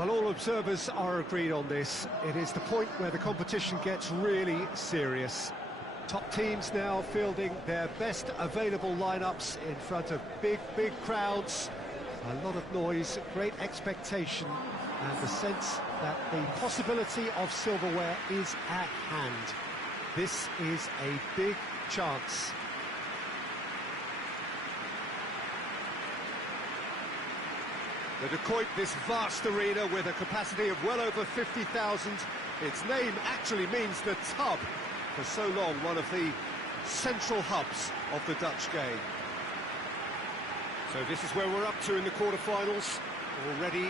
Well, all observers are agreed on this. It is the point where the competition gets really serious. Top teams now fielding their best available lineups in front of big crowds. A lot of noise, great expectation, and the sense that the possibility of silverware is at hand. This is a big chance. The Dacoit, this vast arena with a capacity of well over 50,000. Its name actually means the tub. For so long, one of the central hubs of the Dutch game. So this is where we're up to in the quarterfinals. Already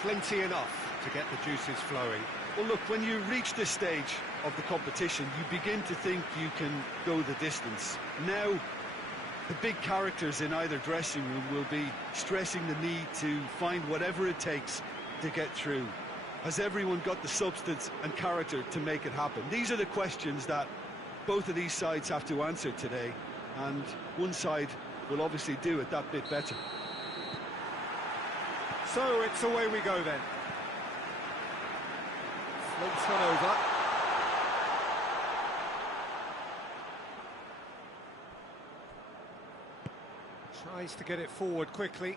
plenty enough to get the juices flowing. Well, look, when you reach this stage of the competition, you begin to think you can go the distance. Now, the big characters in either dressing room will be stressing the need to find whatever it takes to get through. Has everyone got the substance and character to make it happen? These are the questions that both of these sides have to answer today, and one side will obviously do it that bit better. So it's away we go then. Floats one over. Tries to get it forward quickly.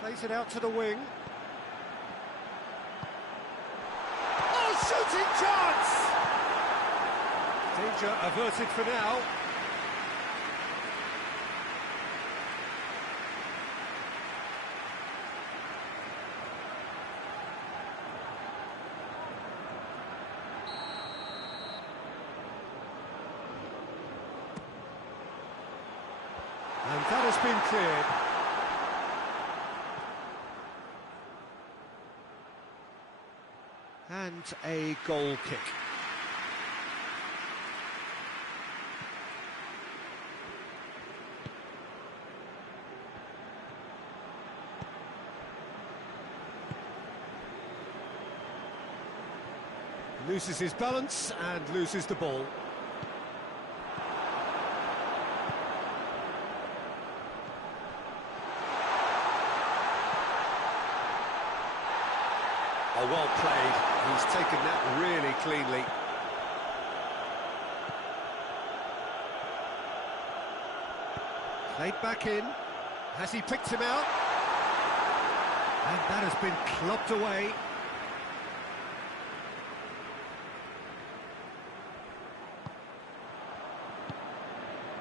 Plays it out to the wing. Oh, shooting chance! Danger averted for now. And that has been cleared. And a goal kick. Loses his balance and loses the ball. Oh, well played. He's taken that really cleanly. Played back in. Has he picked him out? And that has been clubbed away.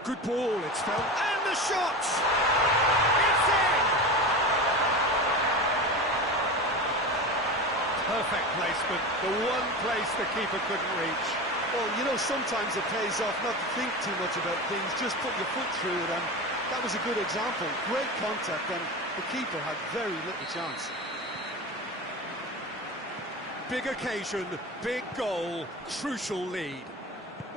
Good ball, it's felt. And the shot! It's in! Perfect placement, the one place the keeper couldn't reach. Well, you know, sometimes it pays off not to think too much about things, just put your foot through it, and that was a good example. Great contact, and the keeper had very little chance. Big occasion, big goal, crucial lead.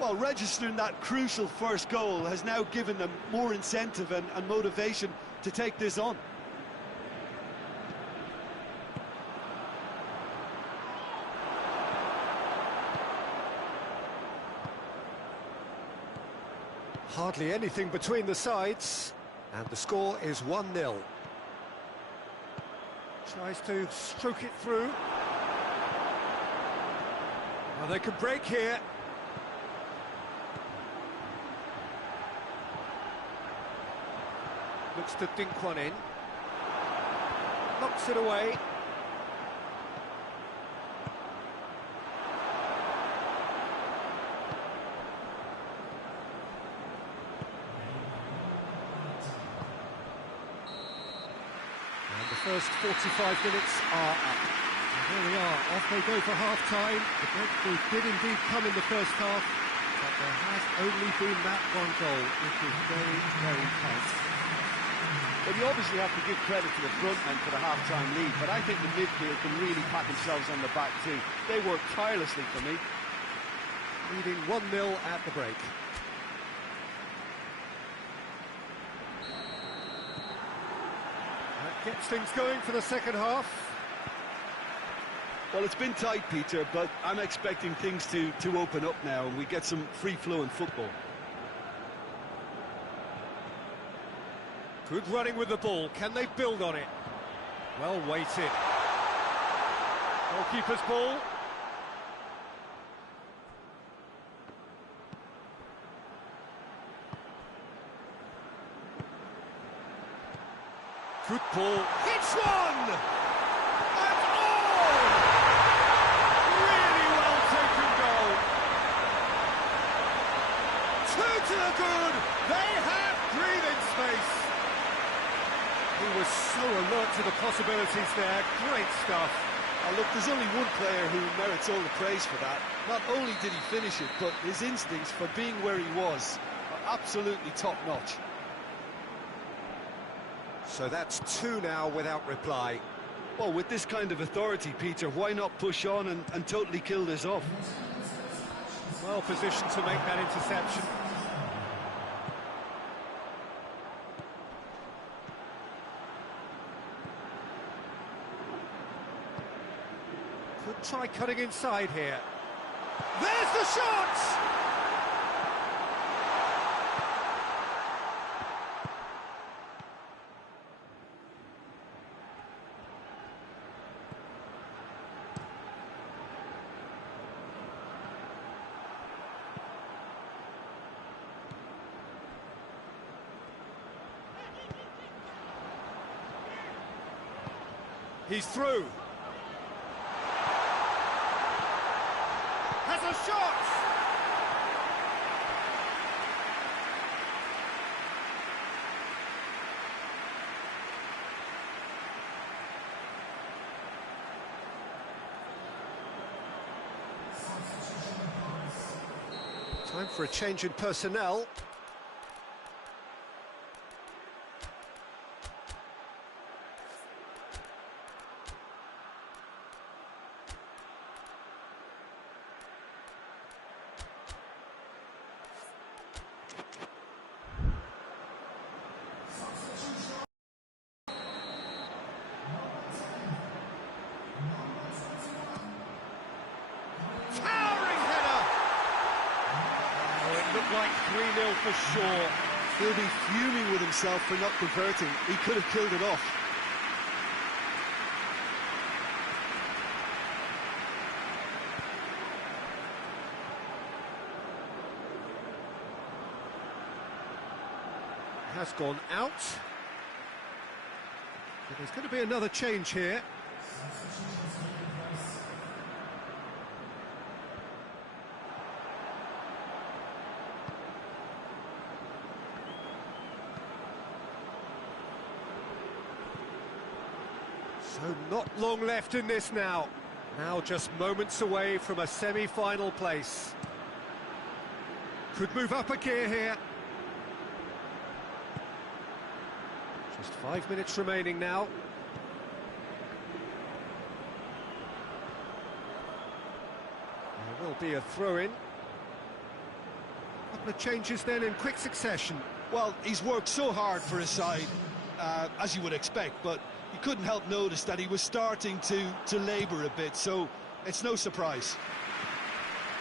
Well, registering that crucial first goal has now given them more incentive and motivation to take this on. Hardly anything between the sides, and the score is 1-0. Tries to stroke it through. Well, they can break here. Looks to dink one in. Knocks it away. And the first 45 minutes are up. And here we are, off they go for half-time. The breakthrough did indeed come in the first half, but there has only been that one goal, which is very, very tight. Well, you obviously have to give credit to the front men for the half-time lead, but I think the midfield can really pat themselves on the back too. They work tirelessly for me. Leading 1-0 at the break. That gets things going for the second half. Well, it's been tight, Peter, but I'm expecting things to open up now and we get some free-flowing football. Good running with the ball. Can they build on it? Well weighted. Goalkeeper's ball. Good ball. Hits one! And oh! Really well taken goal. Two to the good. They have breathing space. He was so alert to the possibilities there. Great stuff. Oh, look, there's only one player who merits all the praise for that. Not only did he finish it, but his instincts for being where he was are absolutely top-notch. So that's two now without reply. Well, with this kind of authority, Peter, why not push on and totally kill this off? Well positioned to make that interception. Could try cutting inside here. There's the shot! He's through. Has a shot! Time for a change in personnel. Like 3-0 for sure. He'll be fuming with himself for not converting. He could have killed it off. Has gone out. But there's going to be another change here. So not long left in this now. Now just moments away from a semi-final place. Could move up a gear here. Just 5 minutes remaining now. There will be a throw-in. Couple of changes then in quick succession. Well, he's worked so hard for his side, as you would expect, but you couldn't help notice that he was starting to labour a bit, so it's no surprise.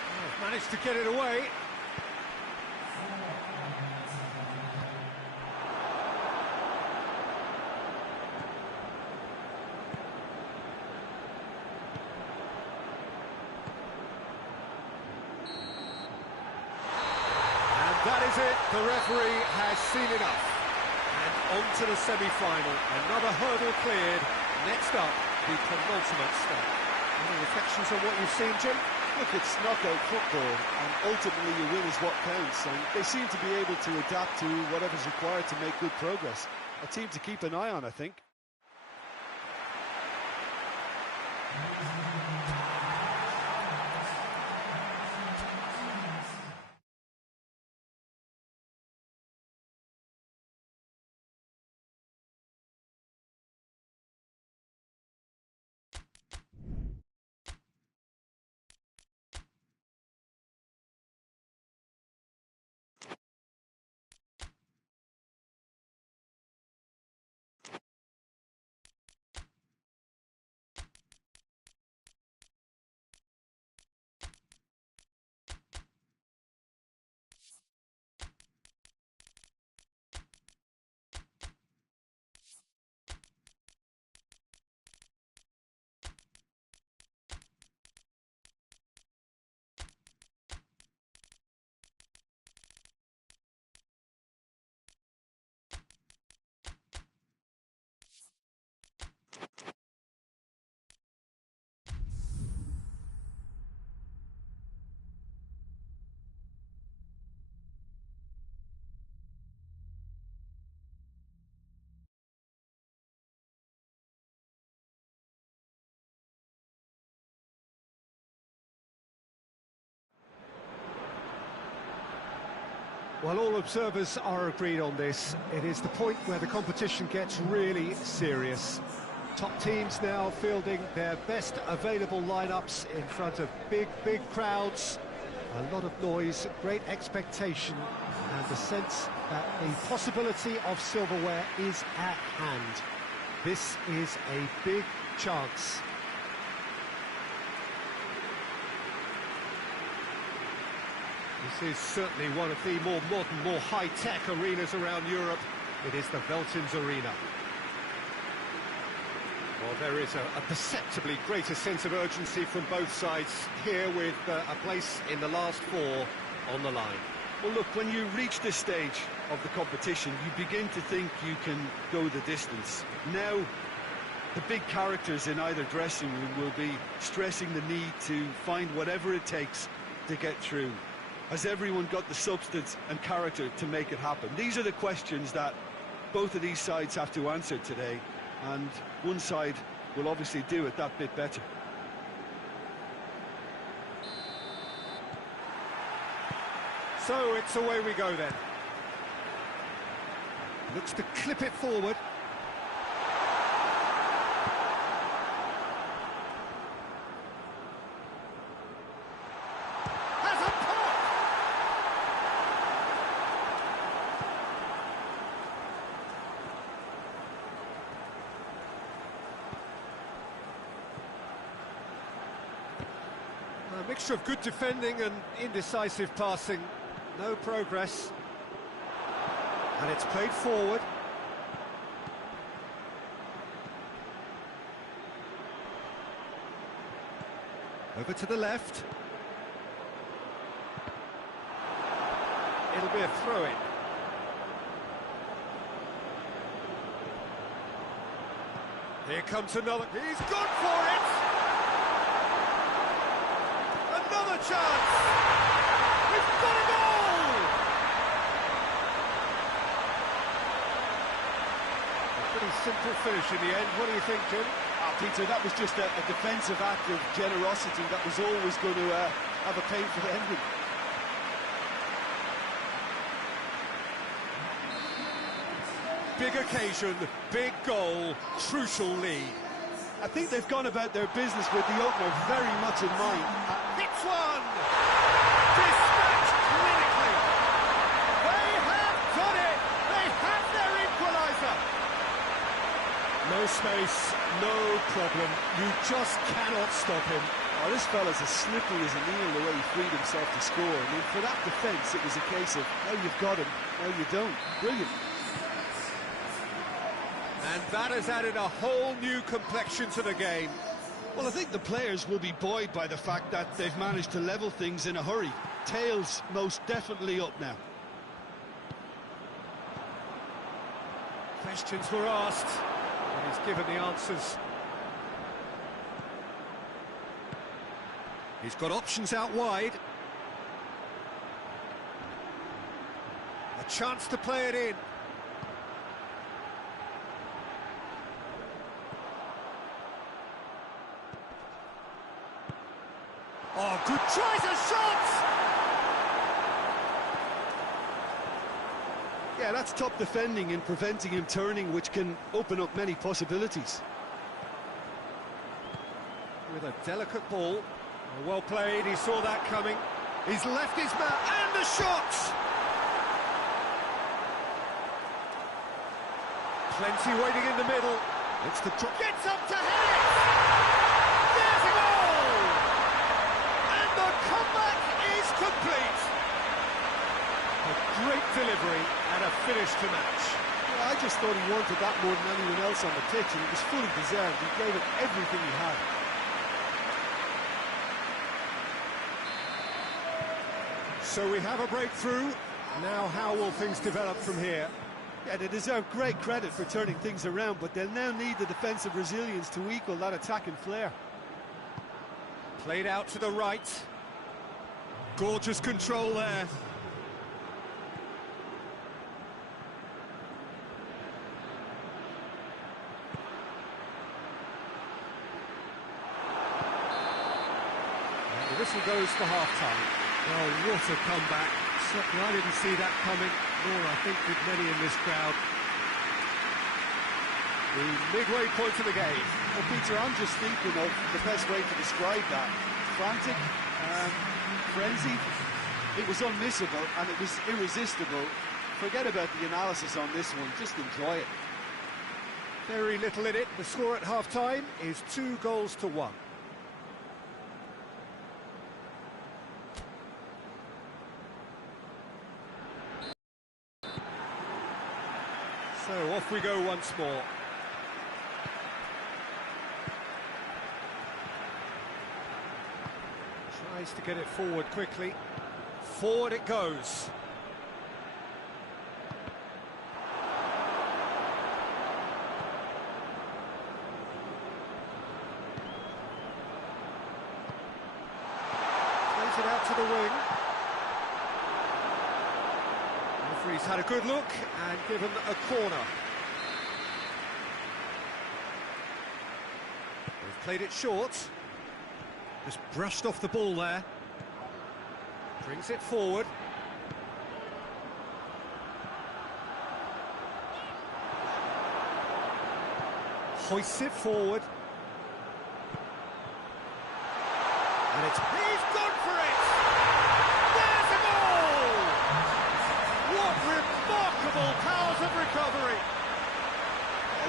Oh, managed to get it away. And that is it. The referee has seen enough. On to the semi-final. Another hurdle cleared. Next up, the penultimate step. Any reflections on what you've seen, Jim? Look, it's knockout football, and ultimately you win is what counts, and they seem to be able to adapt to whatever's required to make good progress. A team to keep an eye on, I think. Well, all observers are agreed on this. It is the point where the competition gets really serious. Top teams now fielding their best available lineups in front of big crowds. A lot of noise, great expectation, and the sense that the possibility of silverware is at hand. This is a big chance. This is certainly one of the more modern, more high-tech arenas around Europe. It is the Veltins Arena. Well, there is a perceptibly greater sense of urgency from both sides here, with a place in the last four on the line. Well, look, when you reach this stage of the competition, you begin to think you can go the distance. Now, the big characters in either dressing room will be stressing the need to find whatever it takes to get through. Has everyone got the substance and character to make it happen? These are the questions that both of these sides have to answer today, and one side will obviously do it that bit better. So it's away we go then. Looks to clip it forward. A mixture of good defending and indecisive passing. No progress. And it's played forward. Over to the left. It'll be a throw-in. Here comes another. He's gone for it! Another chance! We've got a goal! A pretty simple finish in the end. What do you think, Jim? Peter, that was just a defensive act of generosity that was always going to have a painful ending. Big occasion, big goal, crucial lead. I think they've gone about their business with the opener very much in mind. Hits one! Dispatched clinically! They have got it! They have their equaliser! No space, no problem. You just cannot stop him. Oh, this fella's as slippery as an eel the way he freed himself to score. I mean, for that defence, it was a case of, now you've got him, now you don't. Brilliant. And that has added a whole new complexion to the game. Well, I think the players will be buoyed by the fact that they've managed to level things in a hurry. Tails most definitely up now. Questions were asked, and he's given the answers. He's got options out wide. A chance to play it in. Oh, good choice of shots! Yeah, that's top defending and preventing him turning, which can open up many possibilities. With a delicate ball. Well played, he saw that coming. He's left his man, and the shot! Plenty waiting in the middle. It's the drop. Gets up to head it! There's a goal! And the comeback is complete! A great delivery and a finish to match. Yeah, I just thought he wanted that more than anyone else on the pitch, and it was fully deserved. He gave it everything he had. So we have a breakthrough. Now how will things develop from here? Yeah, they deserve great credit for turning things around, but they'll now need the defensive resilience to equal that attacking flair. Played out to the right. Gorgeous control there. And the whistle goes for half-time. Oh, what a comeback. Certainly I didn't see that coming, nor I think did many in this crowd. The midway point of the game. Well, Peter, I'm just thinking of the best way to describe that. Frantic, frenzied. It was unmissable and it was irresistible. Forget about the analysis on this one, just enjoy it. Very little in it. The score at half-time is 2-1. So off we go once more. Tries to get it forward quickly. Forward it goes. Plays it out to the wing. Referee's had a good look and given a corner. They've played it short. Just brushed off the ball there. Brings it forward. Hoists it forward. And he's gone for it! There's a goal! What remarkable powers of recovery!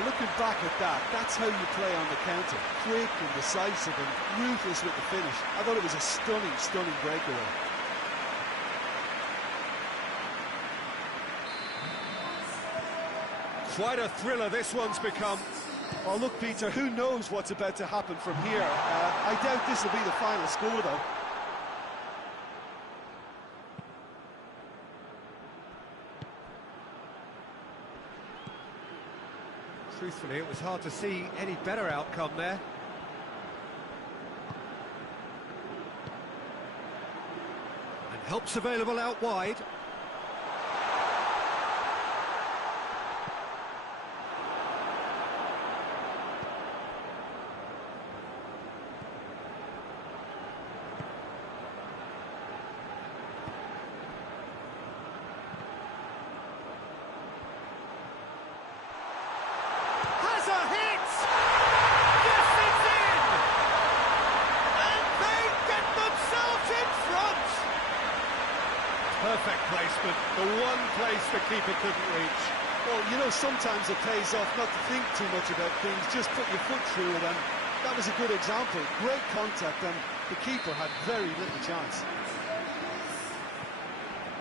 Looking back at that, that's how you play on the counter. Quick and decisive and ruthless with the finish. I thought it was a stunning, stunning breakaway. Quite a thriller this one's become. Well, look, Peter, who knows what's about to happen from here? I doubt this will be the final score, though. Truthfully, it was hard to see any better outcome there. And help's available out wide. Perfect placement, the one place the keeper couldn't reach. Well, you know, sometimes it pays off not to think too much about things, just put your foot through it, and that was a good example. Great contact, and the keeper had very little chance.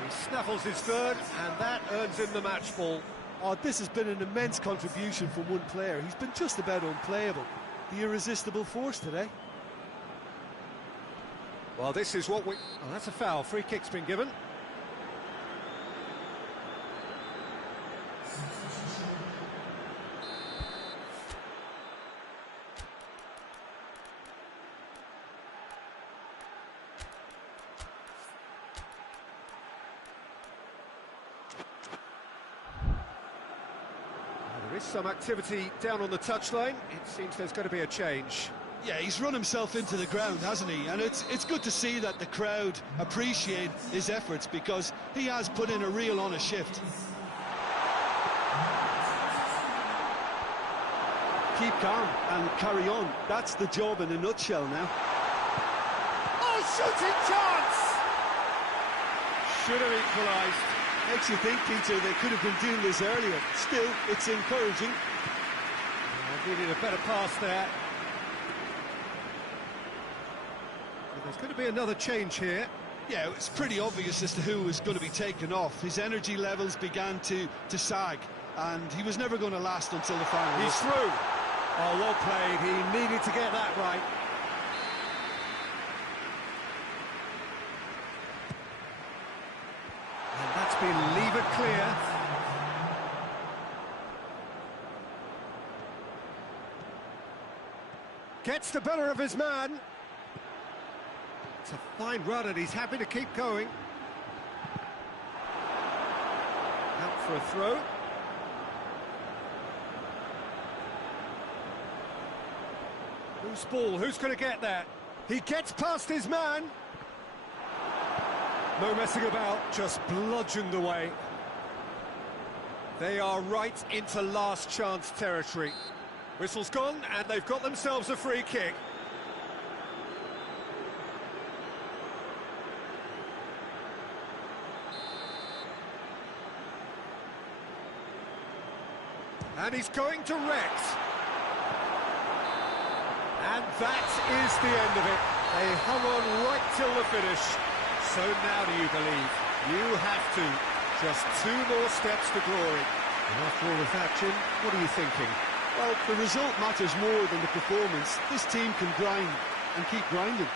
He snaffles his third, and that earns him the match ball. Oh, this has been an immense contribution from one player. He's been just about unplayable. The irresistible force today. Well, this is what we... Oh, that's a foul. Free kick's been given. There is some activity down on the touchline. It seems there's going to be a change. Yeah, he's run himself into the ground, hasn't he? And it's good to see that the crowd appreciate his efforts, because he has put in a real honest shift. Keep calm and carry on. That's the job in a nutshell now. Oh, shooting chance! Should have equalised. Makes you think, Peter, they could have been doing this earlier. Still, it's encouraging. Needed a better pass there. There's going to be another change here. Yeah, it's pretty obvious as to who was going to be taken off. His energy levels began to sag, and he was never going to last until the final. He's through. Oh, well played. He needed to get that right. And that's been levered clear. Gets the better of his man. It's a fine run and he's happy to keep going. Out for a throw. Loose ball, who's going to get that? He gets past his man. No messing about, just bludgeoned away. They are right into last chance territory. Whistle's gone, and they've got themselves a free kick. And he's going direct. And that is the end of it. They hung on right till the finish. So now do you believe? You have to. Just 2 more steps to glory. And after all of that, Jim, what are you thinking? Well, the result matters more than the performance. This team can grind and keep grinding.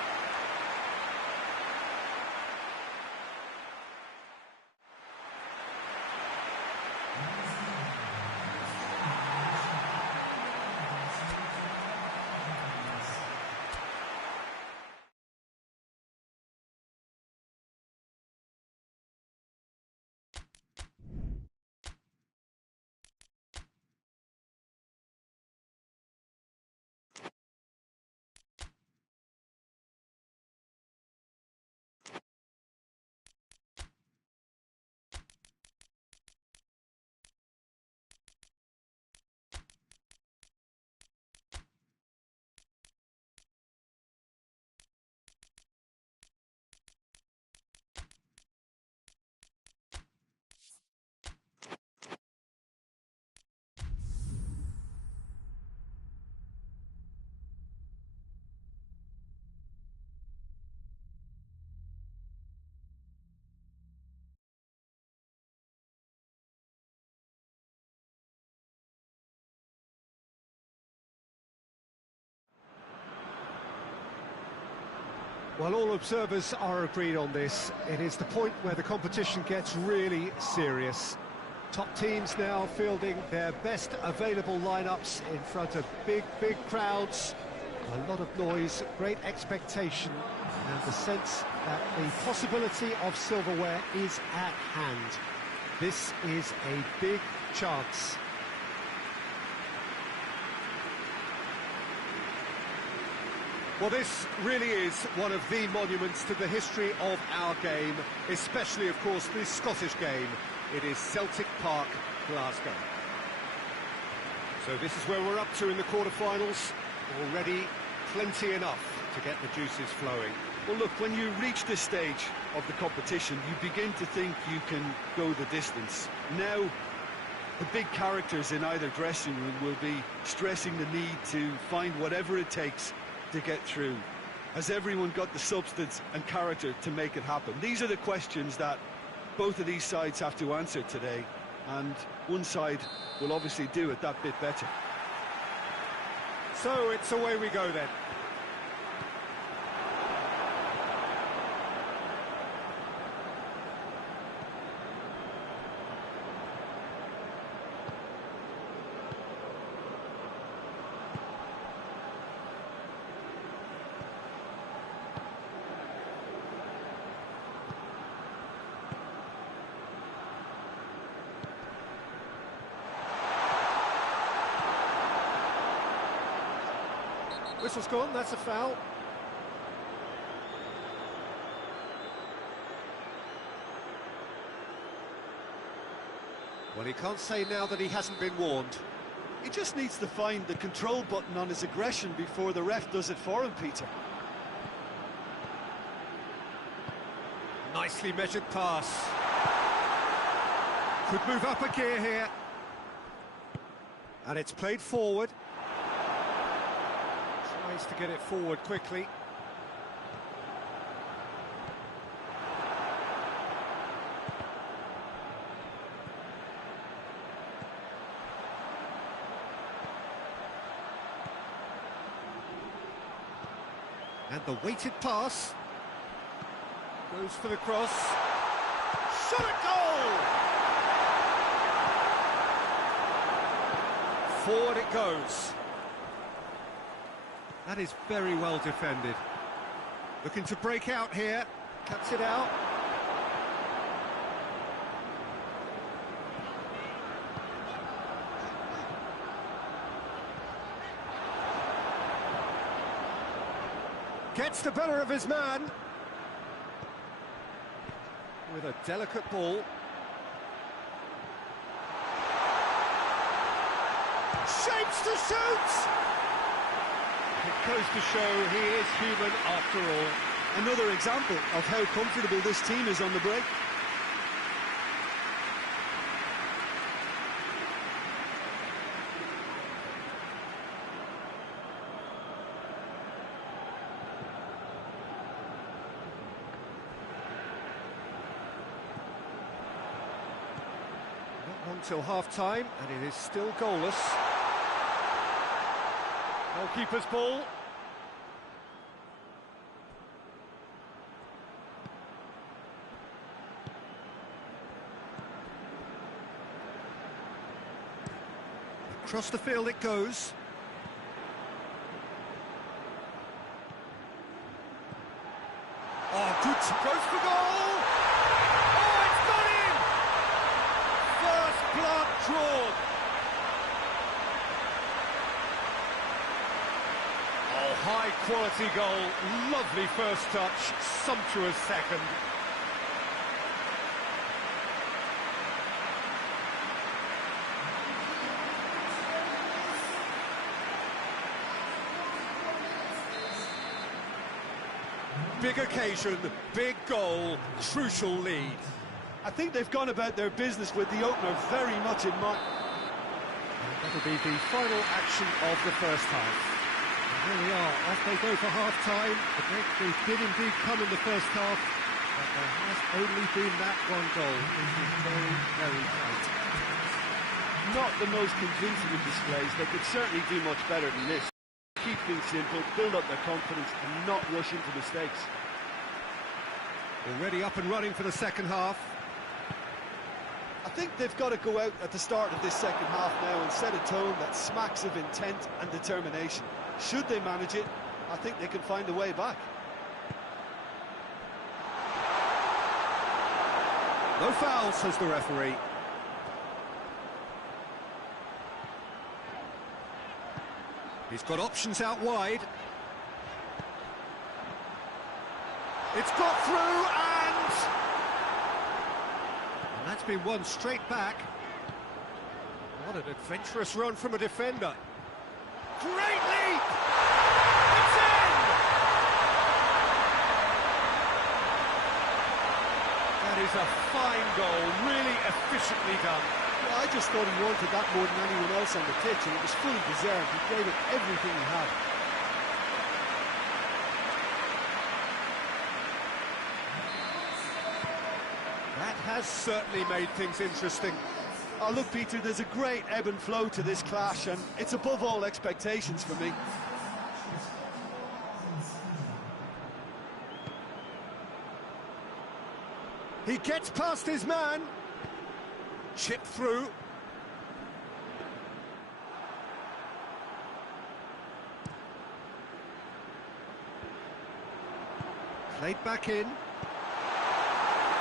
Well, all observers are agreed on this. It is the point where the competition gets really serious. Top teams now fielding their best available lineups in front of big crowds. A lot of noise, great expectation, and the sense that the possibility of silverware is at hand. This is a big chance. Well, this really is one of the monuments to the history of our game, especially, of course, this Scottish game. It is Celtic Park, Glasgow. So this is where we're up to in the quarterfinals. Already plenty enough to get the juices flowing. Well, look, when you reach this stage of the competition, you begin to think you can go the distance. Now, the big characters in either dressing room will be stressing the need to find whatever it takes to get through. Has everyone got the substance and character to make it happen? These are the questions that both of these sides have to answer today, and one side will obviously do it that bit better. So it's away we go then. Whistle's gone, that's a foul. Well, he can't say now that he hasn't been warned. He just needs to find the control button on his aggression before the ref does it for him, Peter. Nicely measured pass. Could move up a gear here. And it's played forward. Tries to get it forward quickly. And the weighted pass. Goes for the cross. Shot at goal! Forward it goes. That is very well defended. Looking to break out here. Cuts it out. Gets the better of his man. with a delicate ball. Shapes to shoot! It goes to show he is human after all. Another example of how comfortable this team is on the break. Not long till half-time, and it is still goalless. Goalkeeper's ball. Across the field it goes. Oh, good, goes for goal! Oh, it's got in! First blood drawn. Oh, high quality goal, lovely first touch, sumptuous second. Big occasion, big goal, crucial lead. I think they've gone about their business with the opener very much in mind. That'll be the final action of the first half. And here we are, off they go for half-time. The breakthrough did indeed come in the first half, but there has only been that one goal. It is very, very tight. Not the most convincing of displays. They could certainly do much better than this. Keep things simple, build up their confidence and not rush into mistakes. Already up and running for the second half. I think they've got to go out at the start of this second half now and set a tone that smacks of intent and determination. Should they manage it, I think they can find a way back. No foul, says the referee. He's got options out wide. It's got through and that's been won straight back. What an adventurous run from a defender. Great leap! It's in! That is a fine goal, really efficiently done. Yeah, I just thought he wanted that more than anyone else on the pitch, and it was fully deserved. He gave it everything he had. That has certainly made things interesting. Oh, look, Peter, there's a great ebb and flow to this clash, and it's above all expectations for me. He gets past his man. Chip through. Played back in.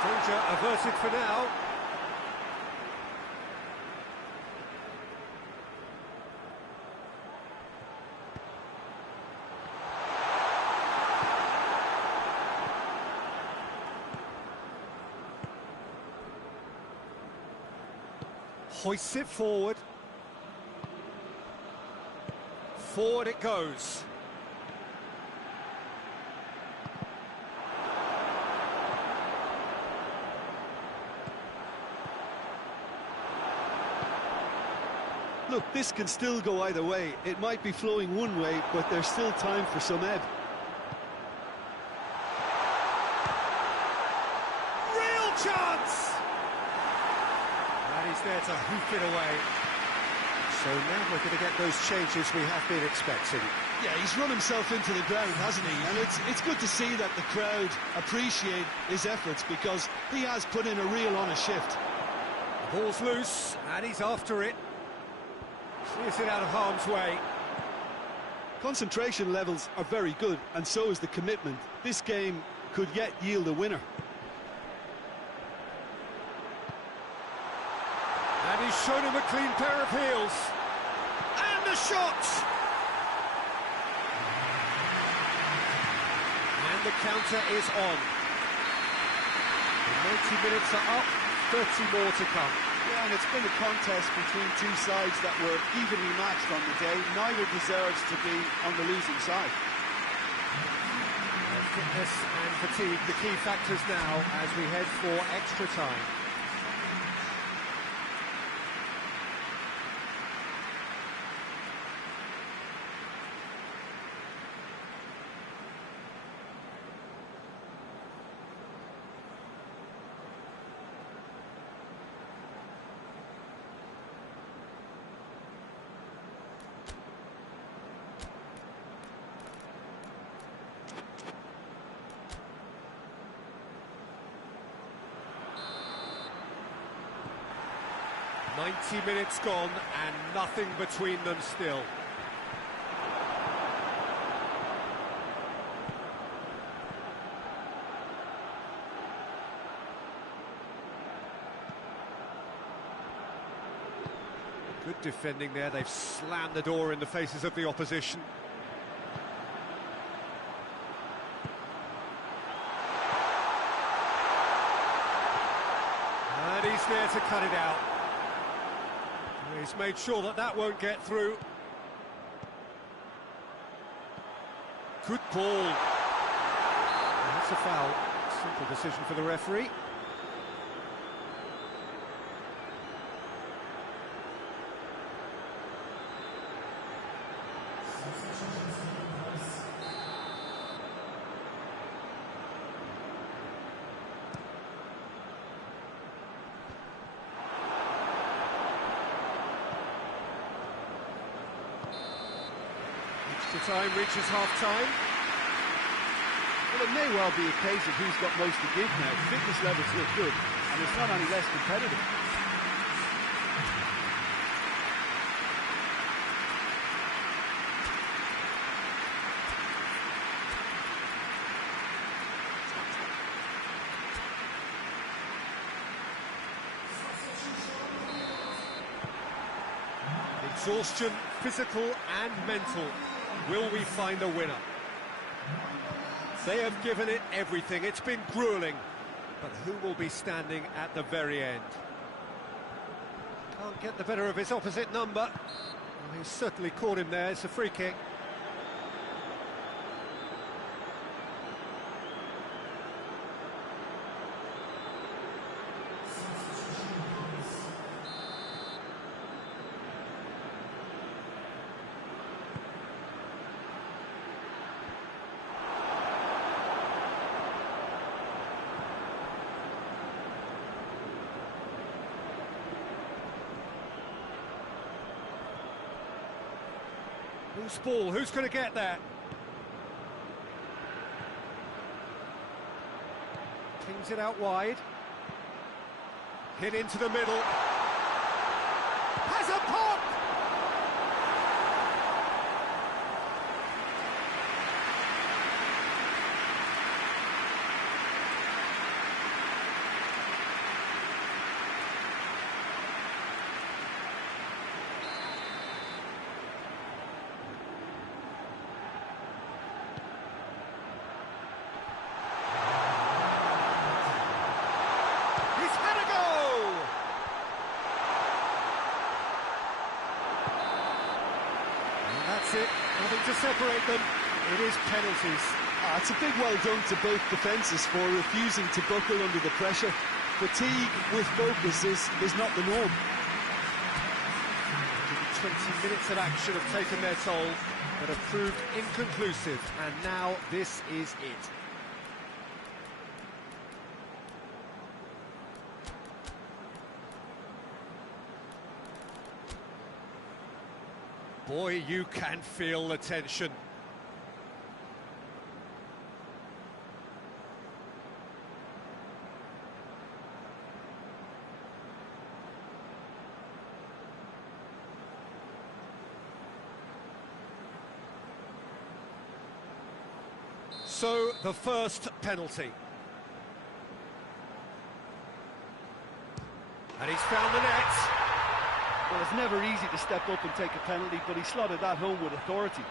Danger averted for now. Hoists it forward. Forward it goes. Look, this can still go either way. It might be flowing one way, but there's still time for some ebb. Real chance! And he's there to hook it away. So now we're going to get those changes we have been expecting. Yeah, he's run himself into the ground, hasn't he? And it's good to see that the crowd appreciate his efforts, because he has put in a real honest shift. The ball's loose, and he's after it. Clears it out of harm's way. Concentration levels are very good, and so is the commitment. This game could yet yield a winner. And he's shown him a clean pair of heels. And the shot! And the counter is on. 90 minutes are up, 30 more to come. Yeah, and it's been a contest between two sides that were evenly matched on the day. Neither deserves to be on the losing side. Fitness and fatigue, the key factors now as we head for extra time. "90 minutes gone and nothing between them still." Good defending there, they've slammed the door in the faces of the opposition. And he's there to cut it out. He's made sure that that won't get through. Good ball. That's a foul. Simple decision for the referee. The time reaches half-time. Well, it may well be a case of who's got most to give now. Fitness levels look good, and it's not any less competitive. Exhaustion, physical and mental. Will we find a winner? They have given it everything. It's been grueling. But who will be standing at the very end? Can't get the better of his opposite number. Well, he's certainly caught him there. It's a free kick. Loose ball, who's going to get that? Kings it out wide. Hit into the middle. Has a pop! That's it, nothing to separate them. It is penalties. It's a big well done to both defences for refusing to buckle under the pressure. Fatigue with focus is not the norm. 20 minutes of action have taken their toll, but have proved inconclusive, and now this is it. Boy, you can feel the tension. So, the first penalty. And he's found the net. Well, it's never easy to step up and take a penalty, but he slotted that home with authority.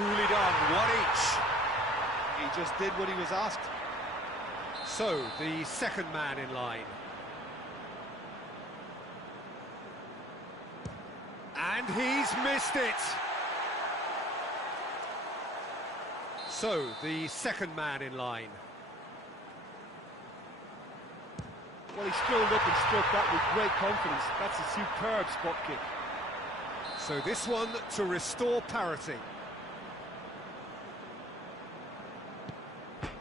Truly done, one each. He just did what he was asked. So, the second man in line. And he's missed it. So, the second man in line. Well, he strolled up and struck that with great confidence. That's a superb spot kick. So this one to restore parity.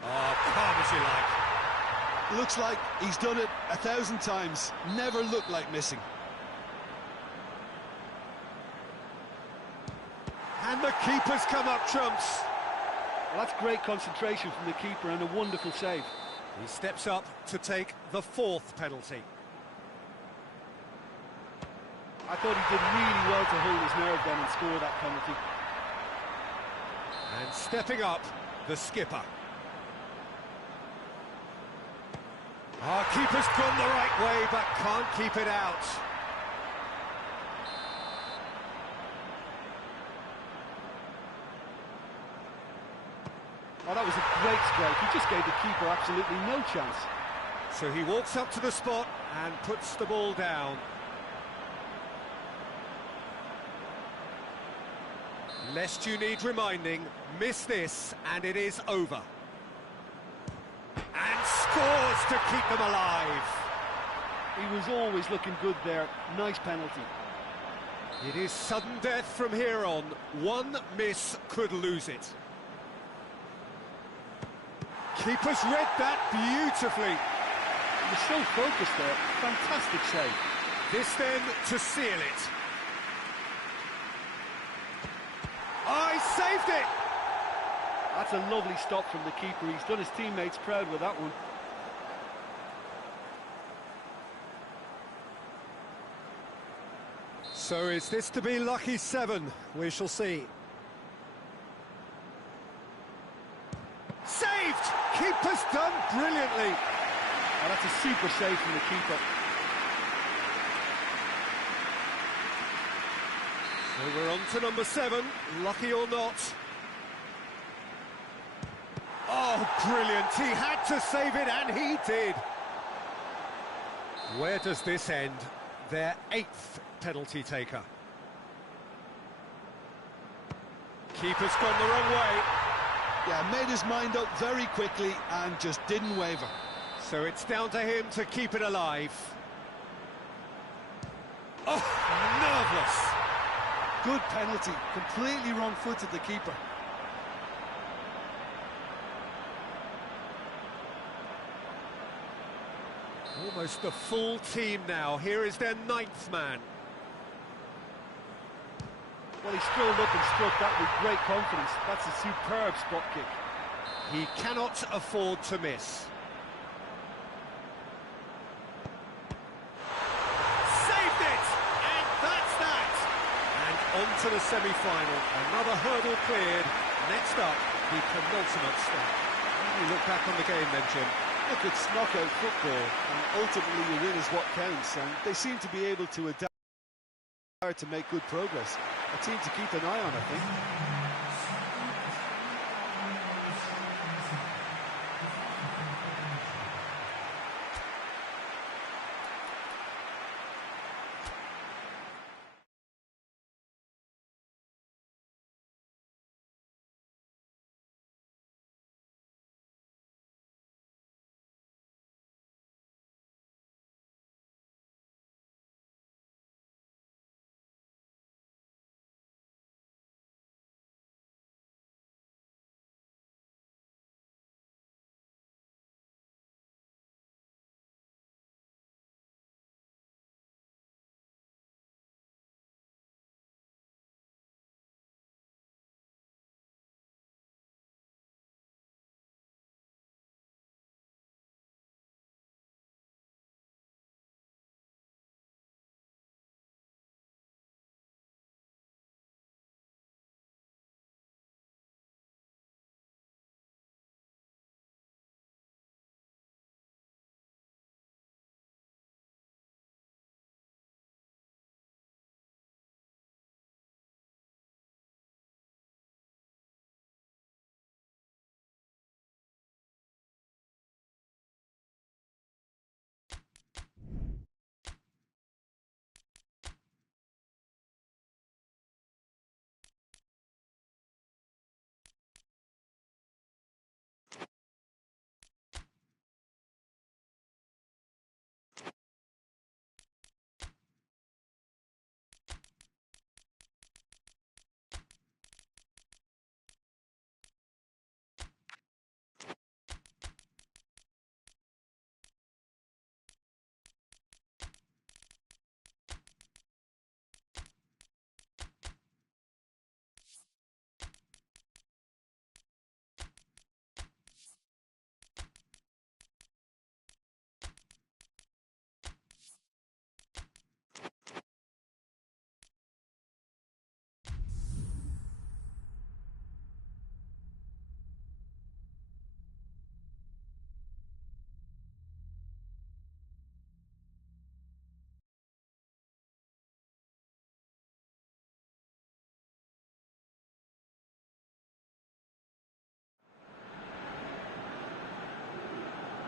Oh, calm as you like. Looks like he's done it 1,000 times. Never looked like missing. And the keeper's come up trumps. Well, that's great concentration from the keeper and a wonderful save. He steps up to take the fourth penalty. I thought he did really well to hold his nerve then and score that penalty. And stepping up, the skipper. Our keeper's gone the right way, but can't keep it out. Oh, that was a great strike. He just gave the keeper absolutely no chance. So he walks up to the spot and puts the ball down. Lest you need reminding, miss this and it is over. And scores to keep them alive. He was always looking good there. Nice penalty. It is sudden death from here on. One miss could lose it. Keeper's read that beautifully. He was so focused there. Fantastic save. This then to seal it. Oh, he saved it! That's a lovely stop from the keeper. He's done his teammates proud with that one. So is this to be lucky 7? We shall see. Saved! Keeper's done brilliantly. Oh, that's a super save from the keeper. So we're on to number 7, lucky or not. Oh, brilliant. He had to save it, and he did. Where does this end? Their 8th penalty taker. Keeper's gone the wrong way. Yeah, made his mind up very quickly and just didn't waver. So it's down to him to keep it alive. Oh, nervous. Good penalty, completely wrong-footed the keeper. Almost the full team now. Here is their 9th man. Well, he strolled up and struck that with great confidence. That's a superb spot kick. He cannot afford to miss. Saved it! And that's that! And on to the semi-final. Another hurdle cleared. Next up, the penultimate step. How do you look back on the game then, Jim? Look, it's knockout football, and ultimately the win is what counts, and they seem to be able to adapt to make good progress. A team to keep an eye on, I think.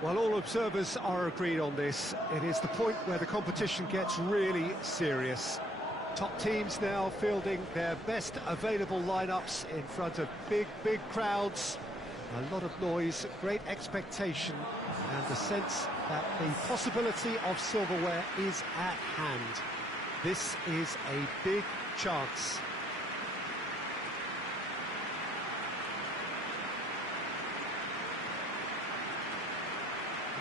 Well, all observers are agreed on this. It is the point where the competition gets really serious. Top teams now fielding their best available lineups in front of big crowds. A lot of noise, great expectation, and the sense that the possibility of silverware is at hand. This is a big chance.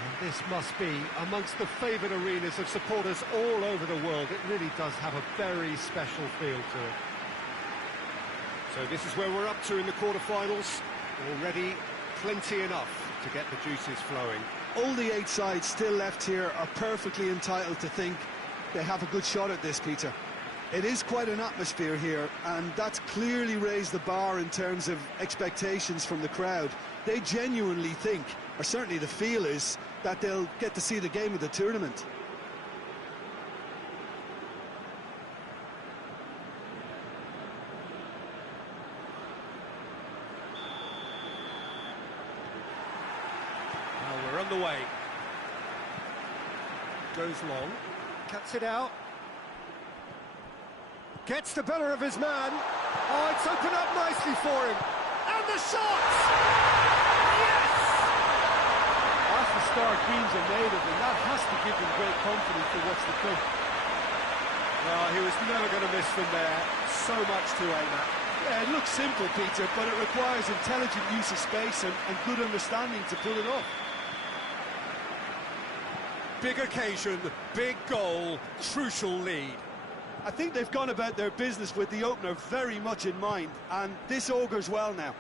And this must be amongst the favoured arenas of supporters all over the world. It really does have a very special feel to it. So this is where we're up to in the quarterfinals. Already plenty enough to get the juices flowing. All the 8 sides still left here are perfectly entitled to think they have a good shot at this, Peter. It is quite an atmosphere here, and that's clearly raised the bar in terms of expectations from the crowd. They genuinely think, or certainly the feel is, that they'll get to see the game of the tournament. Well, we're on the way. Goes long, cuts it out. Gets the better of his man. Oh, it's opened up nicely for him. And the shot! Yes! That's the start teams are made of, and that has to give them great confidence for what's to come. Well, he was never going to miss from there. So much to aim at. Yeah, it looks simple, Peter, but it requires intelligent use of space and good understanding to pull it off. Big occasion, big goal, crucial lead. I think they've gone about their business with the opener very much in mind, and this augurs well now.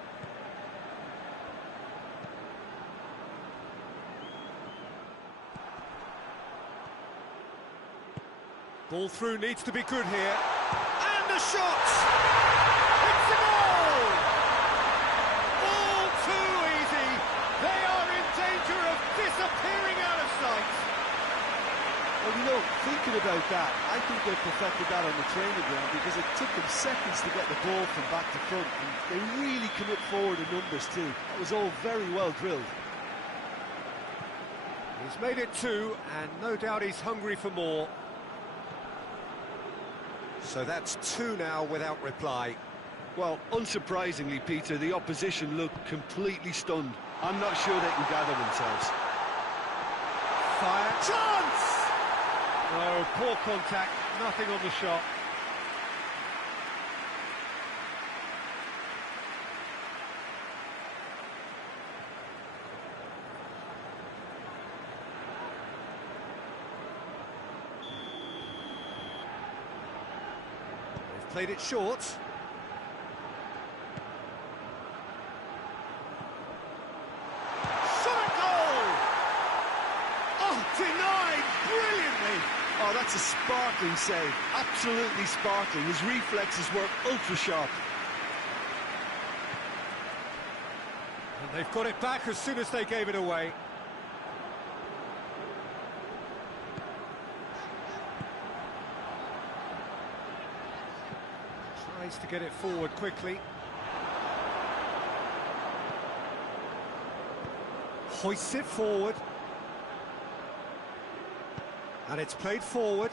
Ball through needs to be good here. And the shot! It's a goal! All too easy. They are in danger of disappearing out of sight. Well, you know, thinking about that, I think they perfected that on the training ground because it took them seconds to get the ball from back to front, and they really commit forward in numbers too. That was all very well drilled. He's made it 2, and no doubt he's hungry for more. So that's 2 now without reply. Well, unsurprisingly, Peter, the opposition look completely stunned. I'm not sure they can gather themselves. Fire. Chance! Oh, poor contact, nothing on the shot. They've played it short. Shot at goal! Oh, denied brilliantly! Oh, that's a sparkling save, absolutely sparkling. His reflexes were ultra-sharp. And they've got it back as soon as they gave it away. Tries to get it forward quickly. Hoists it forward. And it's played forward.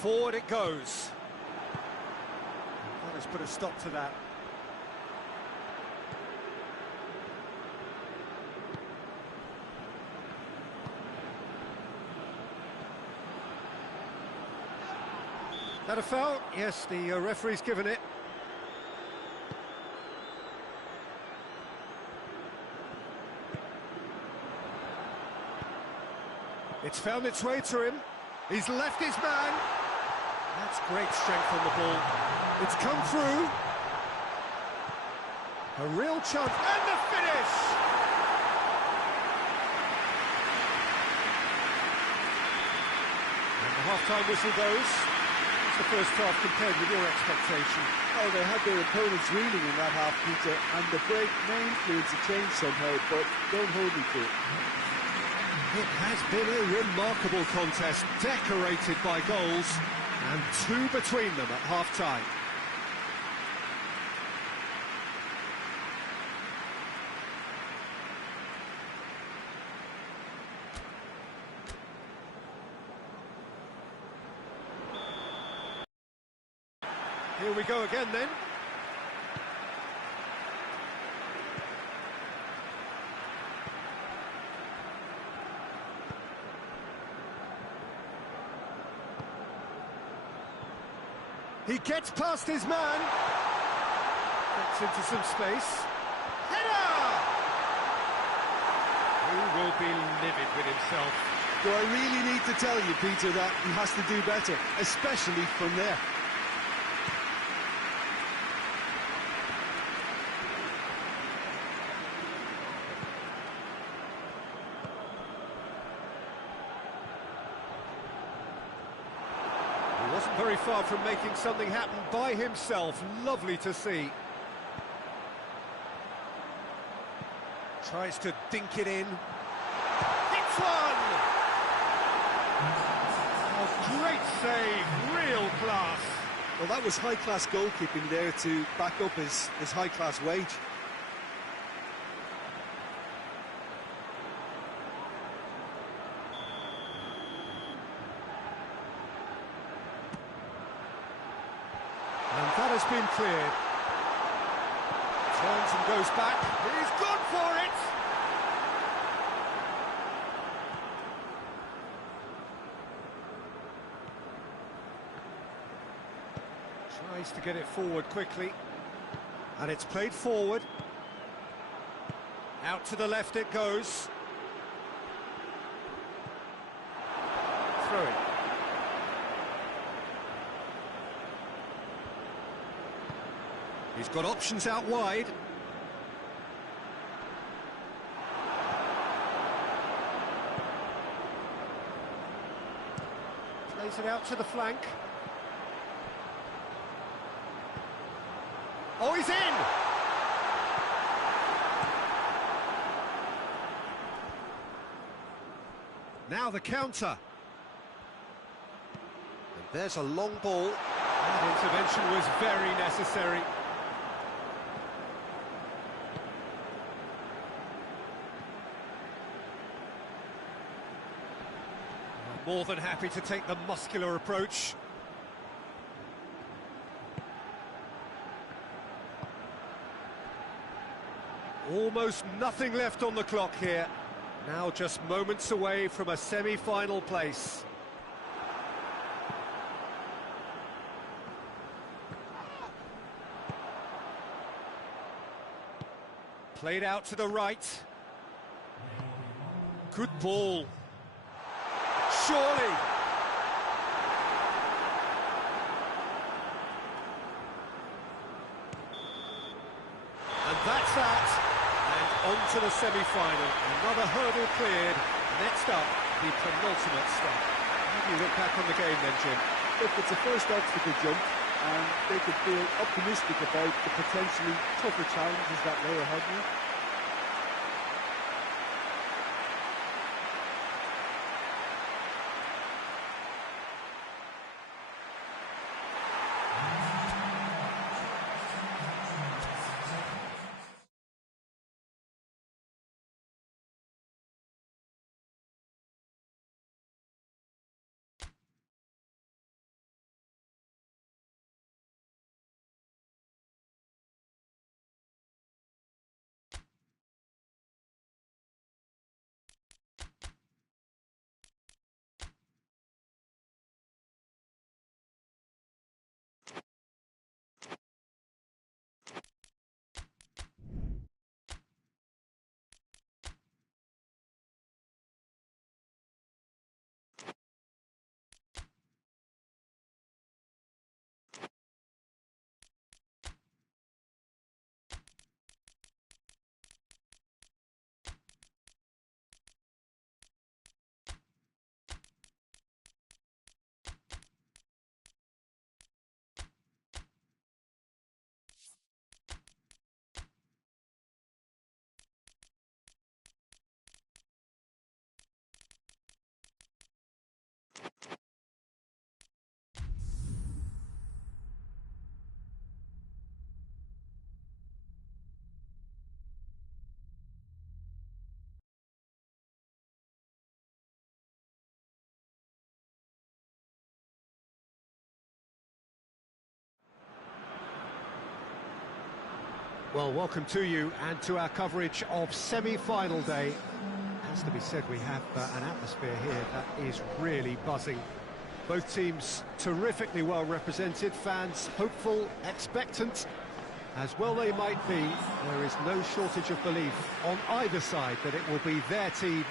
Forward it goes. That has put a stop to that. That a foul? Yes, the referee's given it. It's found its way to him. He's left his man. That's great strength on the ball. It's come through. A real chance. And the finish! And the half-time whistle goes. The first half compared with your expectation? Oh, they had their opponents reeling in that half, Peter, and the break may influence a change somehow, but don't hold me to it. It has been a remarkable contest, decorated by goals, and two between them at half-time. Here we go again then. He gets past his man. Gets into some space. Header! He will be livid with himself. Do I really need to tell you, Peter, that he has to do better, especially from there? Wasn't very far from making something happen by himself. Lovely to see. Tries to dink it in. Hits one! Oh, great save, real class. Well, that was high-class goalkeeping there to back up his high-class wage. And that has been cleared. Turns and goes back. He's gone for it! Tries to get it forward quickly. And it's played forward. Out to the left it goes. Throw-in. He's got options out wide. Plays it out to the flank. Oh, he's in! Now the counter. And there's a long ball. That intervention was very necessary. More than happy to take the muscular approach. Almost nothing left on the clock here. Now just moments away from a semi-final place. Played out to the right. Good ball. Surely. And that's that. And on to the semi-final. Another hurdle cleared. Next up, the penultimate step. How do you look back on the game then, Jim? Look, it's a first obstacle jump, and they could feel optimistic about the potentially tougher challenges that lay ahead now. Well, welcome to you and to our coverage of semi-final day. Has to be said, we have an atmosphere here that is really buzzing. Both teams terrifically well represented, fans hopeful, expectant. As well they might be, there is no shortage of belief on either side that it will be their team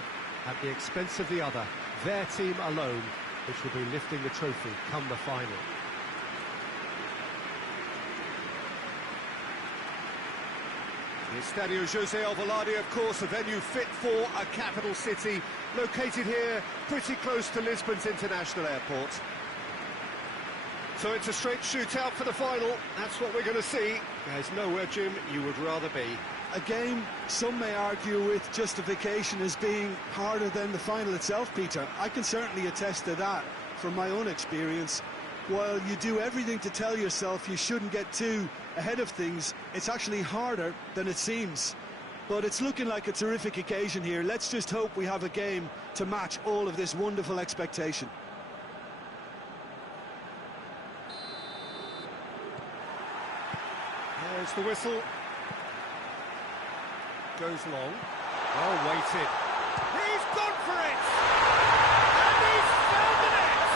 at the expense of the other, their team alone, which will be lifting the trophy come the final. The Estadio José Alvalade, of course, a venue fit for a capital city, located here pretty close to Lisbon's international airport. So it's a straight shootout for the final. That's what we're going to see. There's nowhere, Jim, you would rather be. A game some may argue with justification as being harder than the final itself, Peter. I can certainly attest to that from my own experience. While you do everything to tell yourself you shouldn't get too ahead of things, it's actually harder than it seems. But it's looking like a terrific occasion here. Let's just hope we have a game to match all of this wonderful expectation. There's the whistle. Goes long. Well weighted. He's gone for it! And he's found the net!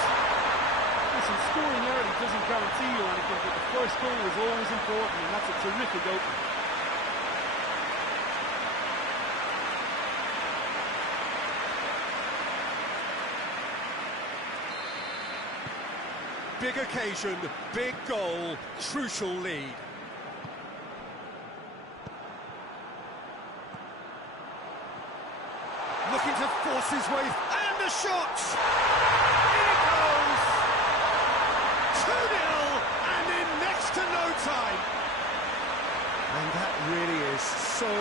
Listen, scoring early doesn't guarantee you anything, but the first goal is always important, and that's a terrific opening. Big occasion, big goal, crucial lead. Looking to force his way, and the shot! In it goes! 2-0, and in next to no time. And that really is so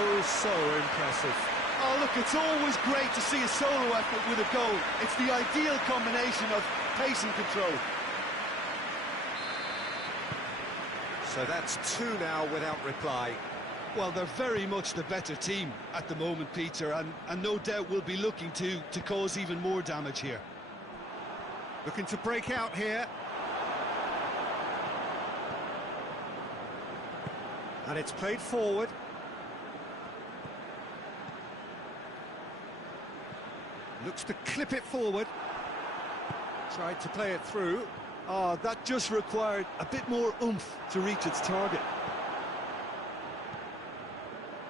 impressive. Oh, look, it's always great to see a solo effort with a goal. It's the ideal combination of pace and control. So that's 2 now without reply. Well, they're very much the better team at the moment, Peter, and no doubt will be looking to cause even more damage here. Looking to break out here. And it's played forward. Looks to clip it forward. Tried to play it through. Oh, that just required a bit more oomph to reach its target.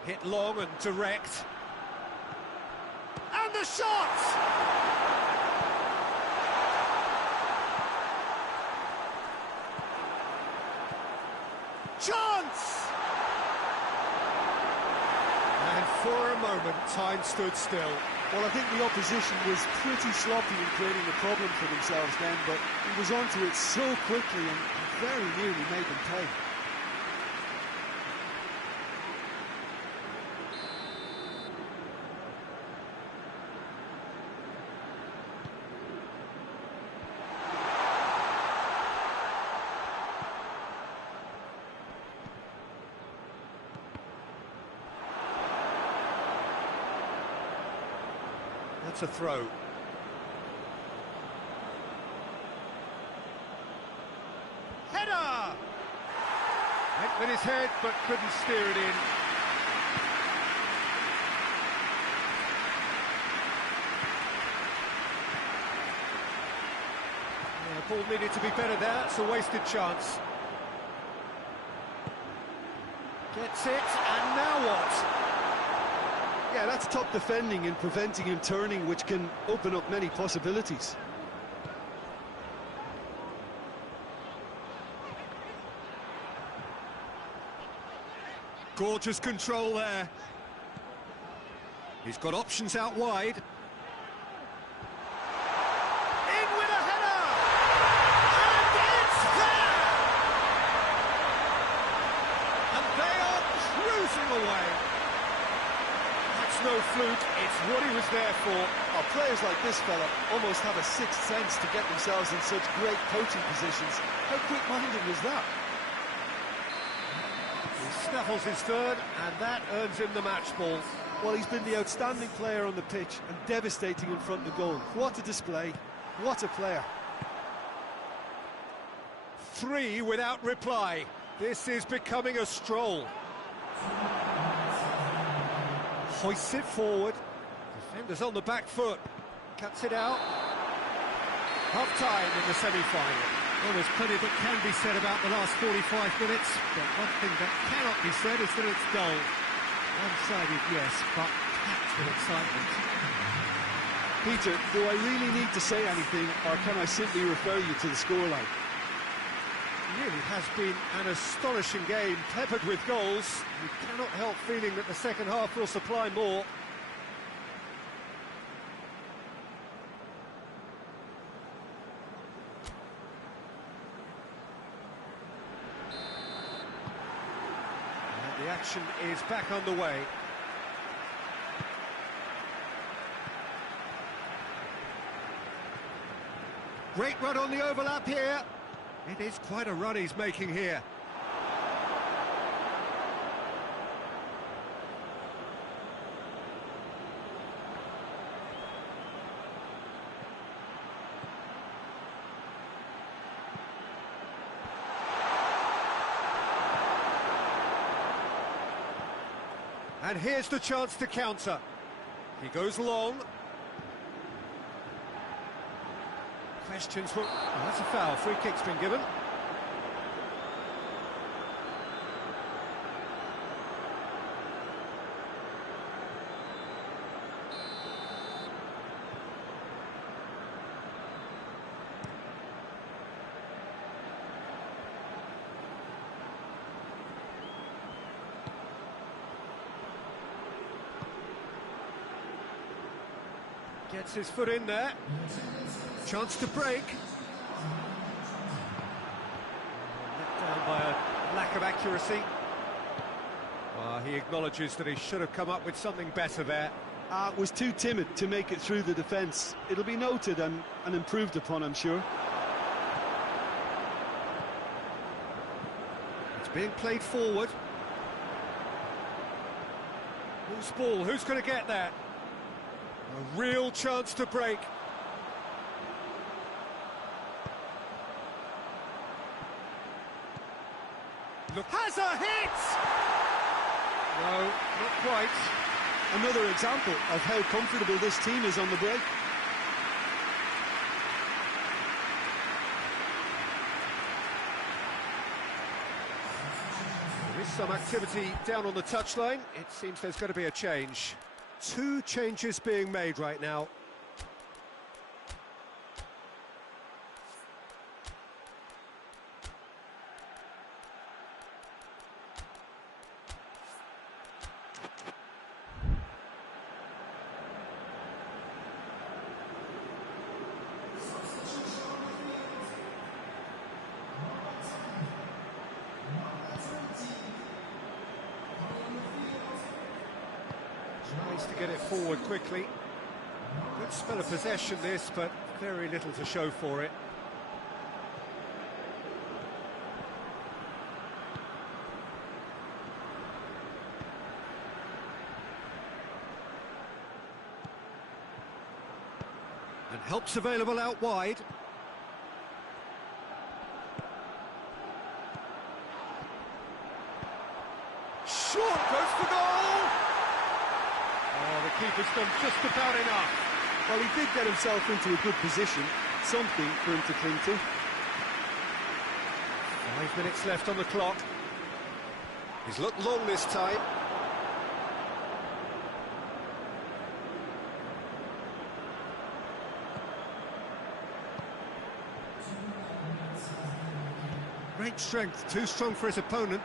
Hit long and direct. And the shot! Chance! And for a moment, time stood still. Well, I think the opposition was pretty sloppy in creating a problem for themselves then, but he was onto it so quickly and very nearly made them pay. That's a throw. Header! Went with his head, but couldn't steer it in. Yeah, ball needed to be better there. It's a wasted chance. Gets it, and now what? Yeah, that's top defending and preventing him turning, which can open up many possibilities. Gorgeous control there. He's got options out wide. In with a header! And it's there! And they are cruising away. That's no fluke, it's what he was there for. Oh, players like this fella almost have a sixth sense to get themselves in such great coaching positions. How quick-minded was that? He snaffles his third, and that earns him the match ball. Well, he's been the outstanding player on the pitch and devastating in front of the goal. What a display, what a player. 3 without reply. This is becoming a stroll. Hoists it forward. Defenders on the back foot. Cuts it out. Half-time in the semi-final. Well, there's plenty that can be said about the last 45 minutes, but one thing that cannot be said is that it's dull. One-sided, yes, but packed with excitement. Peter, do I really need to say anything, or can I simply refer you to the scoreline? It really has been an astonishing game, peppered with goals. You cannot help feeling that the second half will supply more. The action is back underway. Great run on the overlap here. It is quite a run he's making here. And here's the chance to counter. He goes long. Questions for... Oh, that's a foul. Free kick's been given. Gets his foot in there. Chance to break. Let down by a lack of accuracy. He acknowledges that he should have come up with something better there. Was too timid to make it through the defence. It'll be noted and improved upon, I'm sure. It's being played forward. Who's ball? Who's going to get that? A real chance to break. Look, has a hit! No, not quite. Another example of how comfortable this team is on the break. There is some activity down on the touchline. It seems there's going to be a change. 2 changes being made right now. Tries to get it forward quickly. Good spell of possession this, but very little to show for it. And help's available out wide. Short, goes for goal! Oh, the keeper's done just about enough. Well, he did get himself into a good position, something for him to cling to. 5 minutes left on the clock. He's looked long this time. Great strength, too strong for his opponent.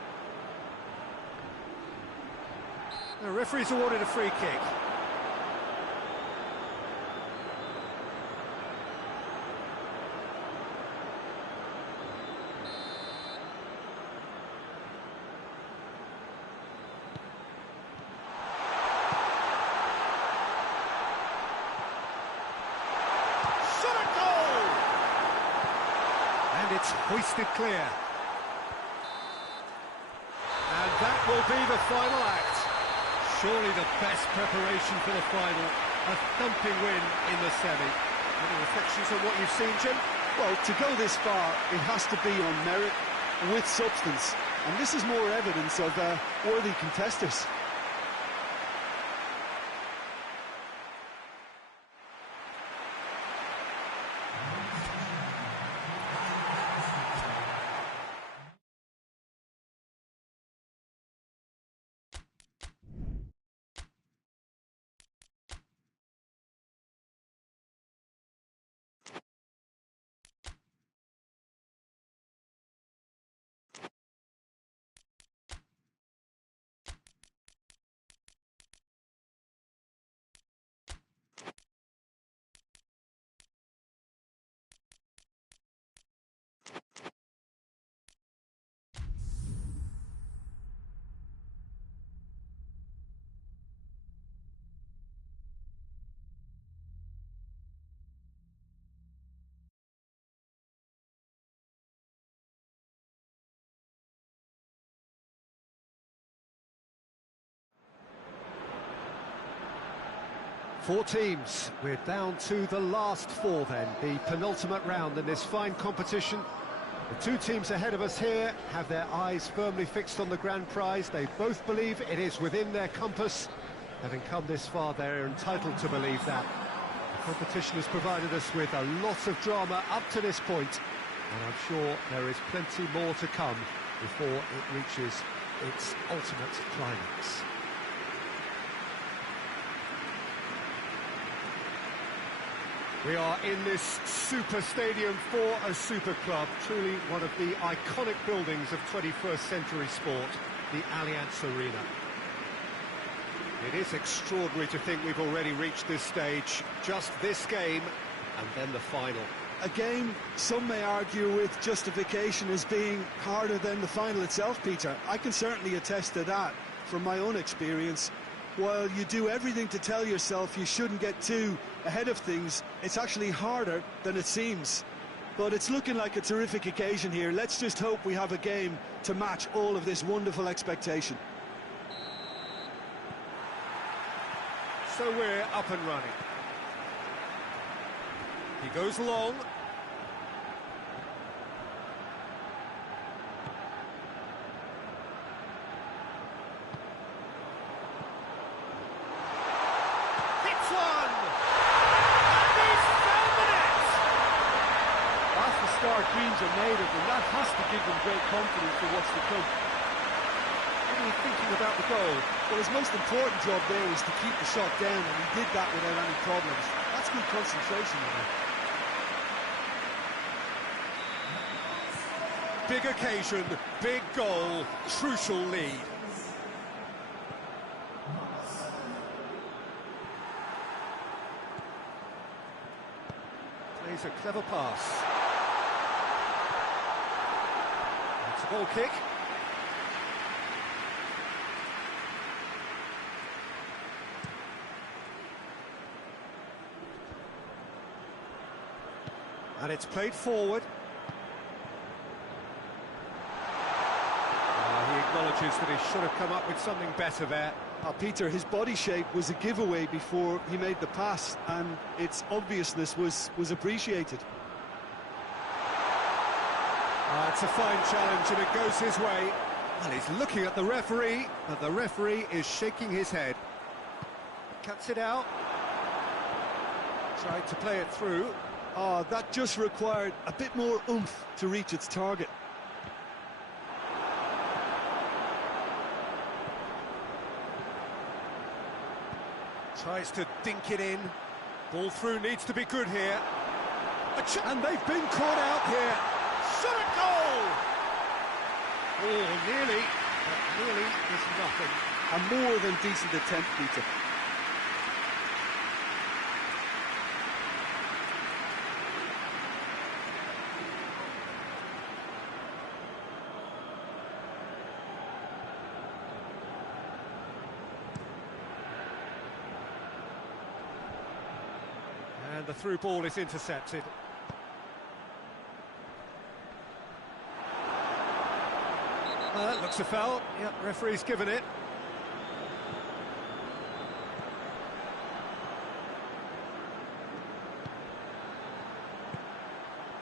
The referee's awarded a free kick. Shot at goal! And it's hoisted clear. And that will be the final act. Surely the best preparation for the final. A thumping win in the semi. Any reflections on what you've seen, Jim? Well, to go this far, it has to be on merit with substance. And this is more evidence of worthy contesters. Four teams. We're down to the last four then, the penultimate round in this fine competition. The two teams ahead of us here have their eyes firmly fixed on the grand prize. They both believe it is within their compass. Having come this far, they're entitled to believe that. The competition has provided us with a lot of drama up to this point, and I'm sure there is plenty more to come before it reaches its ultimate climax. We are in this super stadium for a super club, truly one of the iconic buildings of 21st century sport, the Allianz Arena. It is extraordinary to think we've already reached this stage, just this game, and then the final. A game some may argue with justification as being harder than the final itself, Peter. I can certainly attest to that from my own experience. While you do everything to tell yourself you shouldn't get too ahead of things, it's actually harder than it seems. But it's looking like a terrific occasion here. Let's just hope we have a game to match all of this wonderful expectation. So we're up and running. He goes long. Dreams are made of, and that has to give them great confidence for what's to come. What are you thinking about the goal? Well, his most important job there is to keep the shot down, and he did that without any problems. That's good concentration, you know. Big occasion, big goal, crucial lead. Plays a clever pass. Ball kick. And it's played forward. He acknowledges that he should have come up with something better there. Peter, his body shape was a giveaway before he made the pass, and its obviousness was appreciated. It's a fine challenge, and it goes his way. Well, he's looking at the referee, but the referee is shaking his head. Cuts it out. Tried to play it through. That just required a bit more oomph to reach its target. Tries to dink it in. Ball through needs to be good here. And they've been caught out here. Shot a goal! Oh, nearly, but nearly is nothing. A more than decent attempt, Peter. And the through ball is intercepted. That looks a foul. Yep, referee's given it.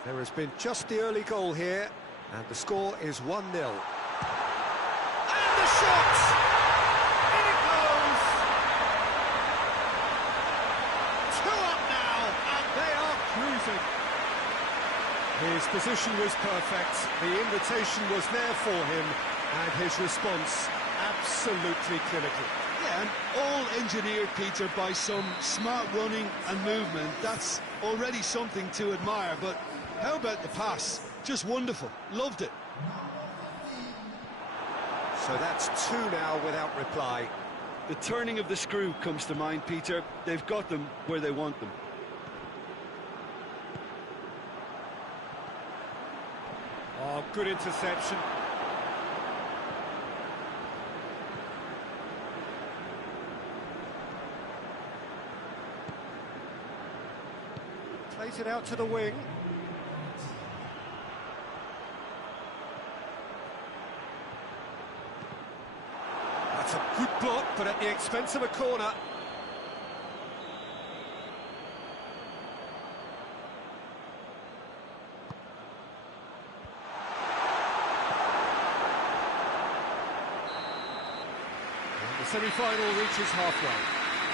There has been just the early goal here, and the score is 1-0. And the shot! In it goes! 2 up now, and they are cruising. His position was perfect, the invitation was there for him, and his response absolutely clinical. Yeah, and all engineered, Peter, by some smart running and movement. That's already something to admire, but how about the pass? Just wonderful, loved it. So that's 2 now without reply. The turning of the screw comes to mind, Peter. They've got them where they want them. Oh, good interception. Plays it out to the wing. That's a good block, but at the expense of a corner. semi-final reaches halfway.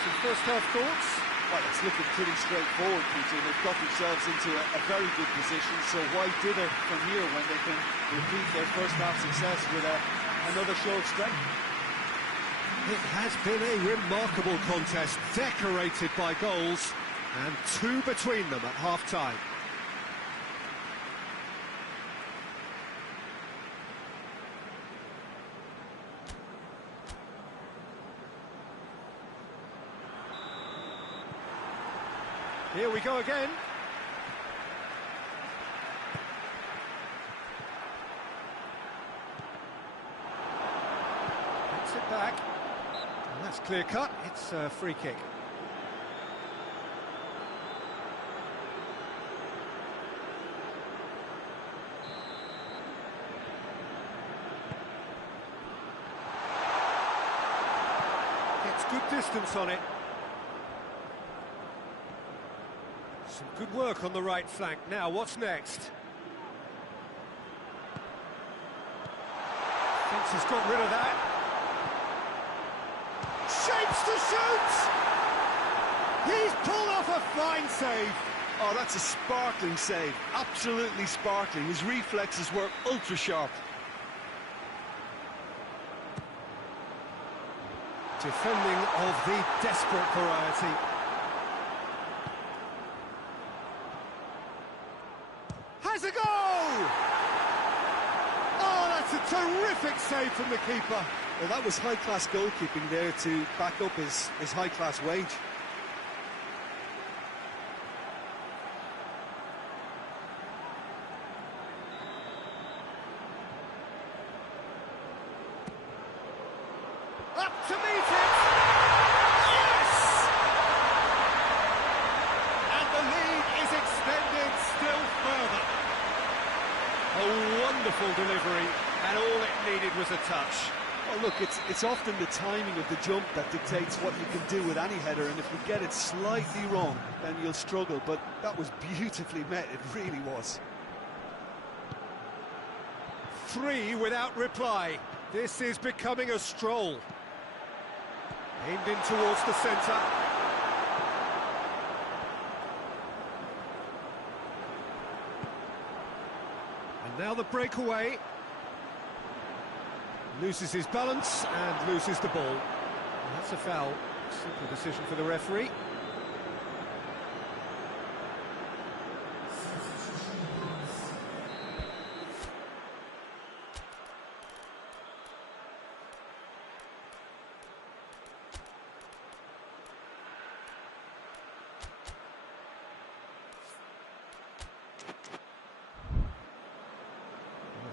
Some first-half thoughts? Well, it's looking pretty straightforward, Peter. They've got themselves into a very good position, so why dither from here when they can repeat their first-half success with another show of strength? It has been a remarkable contest, decorated by goals, and two between them at half-time. Here we go again. Gets it back. And that's clear cut. It's a free kick. Gets good distance on it. Some good work on the right flank. Now, what's next? Defence has got rid of that. Shapes to shoot! He's pulled off a fine save. Oh, that's a sparkling save. Absolutely sparkling. His reflexes were ultra-sharp. Defending of the desperate variety. Has a goal! Oh, that's a terrific save from the keeper. Well, that was high-class goalkeeping there to back up his high-class wage. Up to meet it! Yes! And the lead is extended still further. A wonderful delivery, and all it needed was a touch. Well, look, it's often the timing of the jump that dictates what you can do with any header, and if you get it slightly wrong, then you'll struggle, but that was beautifully met, it really was. 3 without reply. This is becoming a stroll. Aimed in towards the centre. And now the breakaway. Loses his balance and loses the ball. And that's a foul. Simple decision for the referee.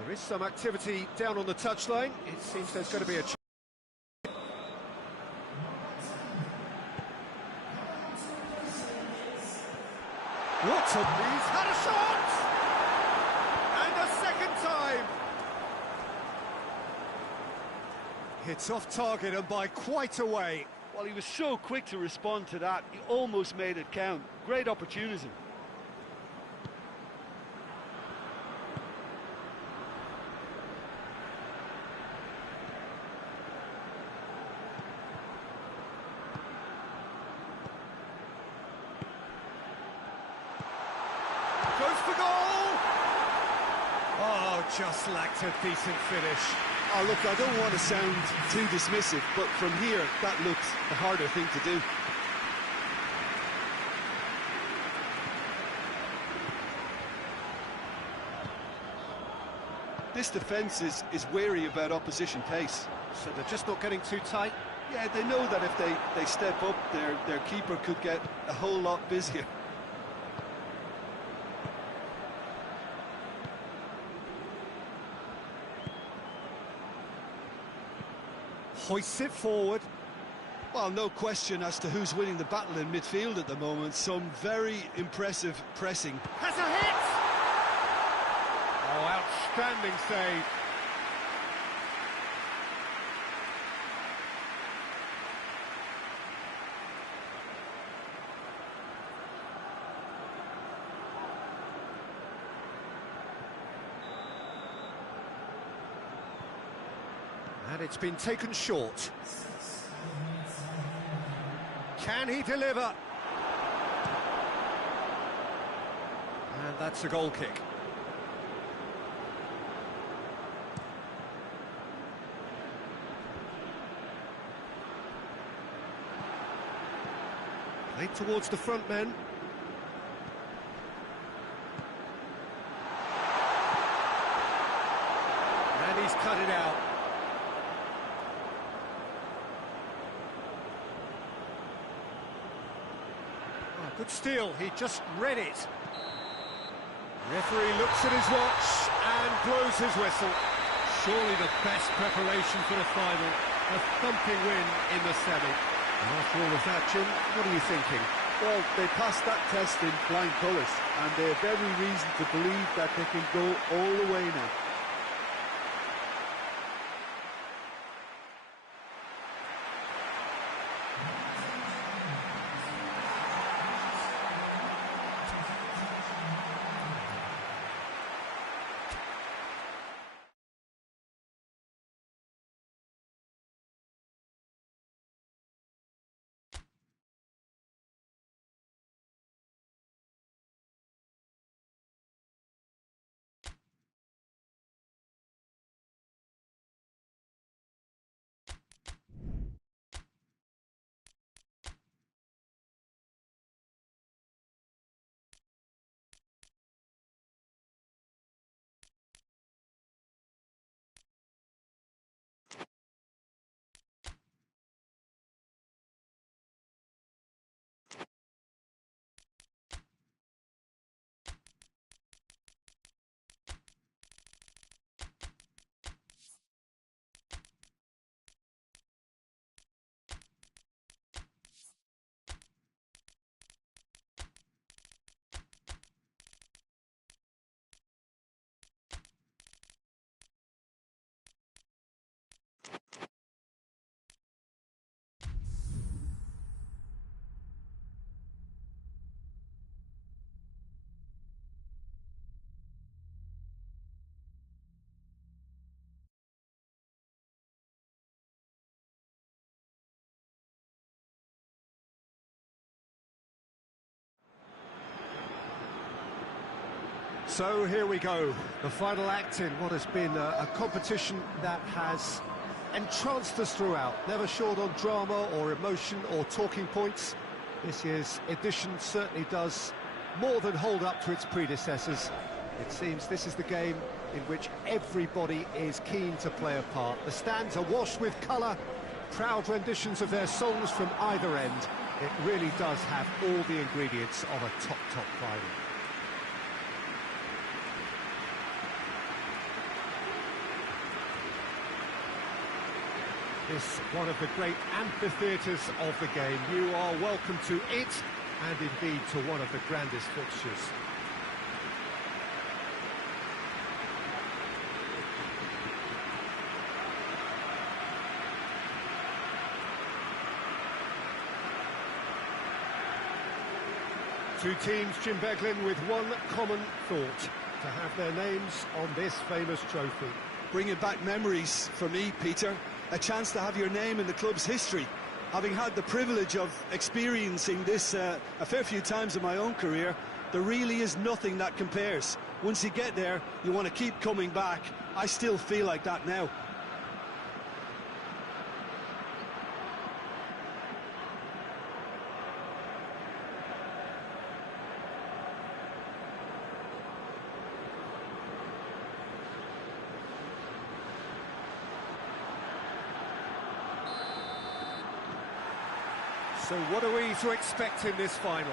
There is some activity down on the touchline. It seems there's going to be a... What a... He's had a shot! And a second time! It's off target and by quite a way. Well, he was so quick to respond to that, he almost made it count. Great opportunity. Goes for goal! Oh, just lacked a decent finish. Oh, look, I don't want to sound too dismissive, but from here, that looked the harder thing to do. This defence is wary about opposition pace. So they're just not getting too tight? Yeah, they know that if they step up, their keeper could get a whole lot busier. Hoists it forward. Well, no question as to who's winning the battle in midfield at the moment. Some very impressive pressing. Has a hit! Oh, outstanding save. And it's been taken short. Can he deliver? And that's a goal kick. Played towards the front men. And he's cut it out. Oh, good steal, he just read it. Referee looks at his watch and blows his whistle. Surely the best preparation for the final. A thumping win in the semi. And after all of that, Jim, what are you thinking? Well, they passed that test in flying colours, and they have every reason to believe that they can go all the way now. So here we go, the final act in what has been a competition that has entranced us throughout, never short on drama or emotion or talking points. This year's edition certainly does more than hold up to its predecessors. It seems this is the game in which everybody is keen to play a part. The stands are washed with colour, proud renditions of their songs from either end. It really does have all the ingredients of a top final. This one of the great amphitheatres of the game. You are welcome to it, and indeed to one of the grandest fixtures. Two teams, Jim Beglin, with one common thought: to have their names on this famous trophy. Bringing back memories for me, Peter. A chance to have your name in the club's history. Having had the privilege of experiencing this a fair few times in my own career, there really is nothing that compares. Once you get there, you want to keep coming back. I still feel like that now. So what are we to expect in this final?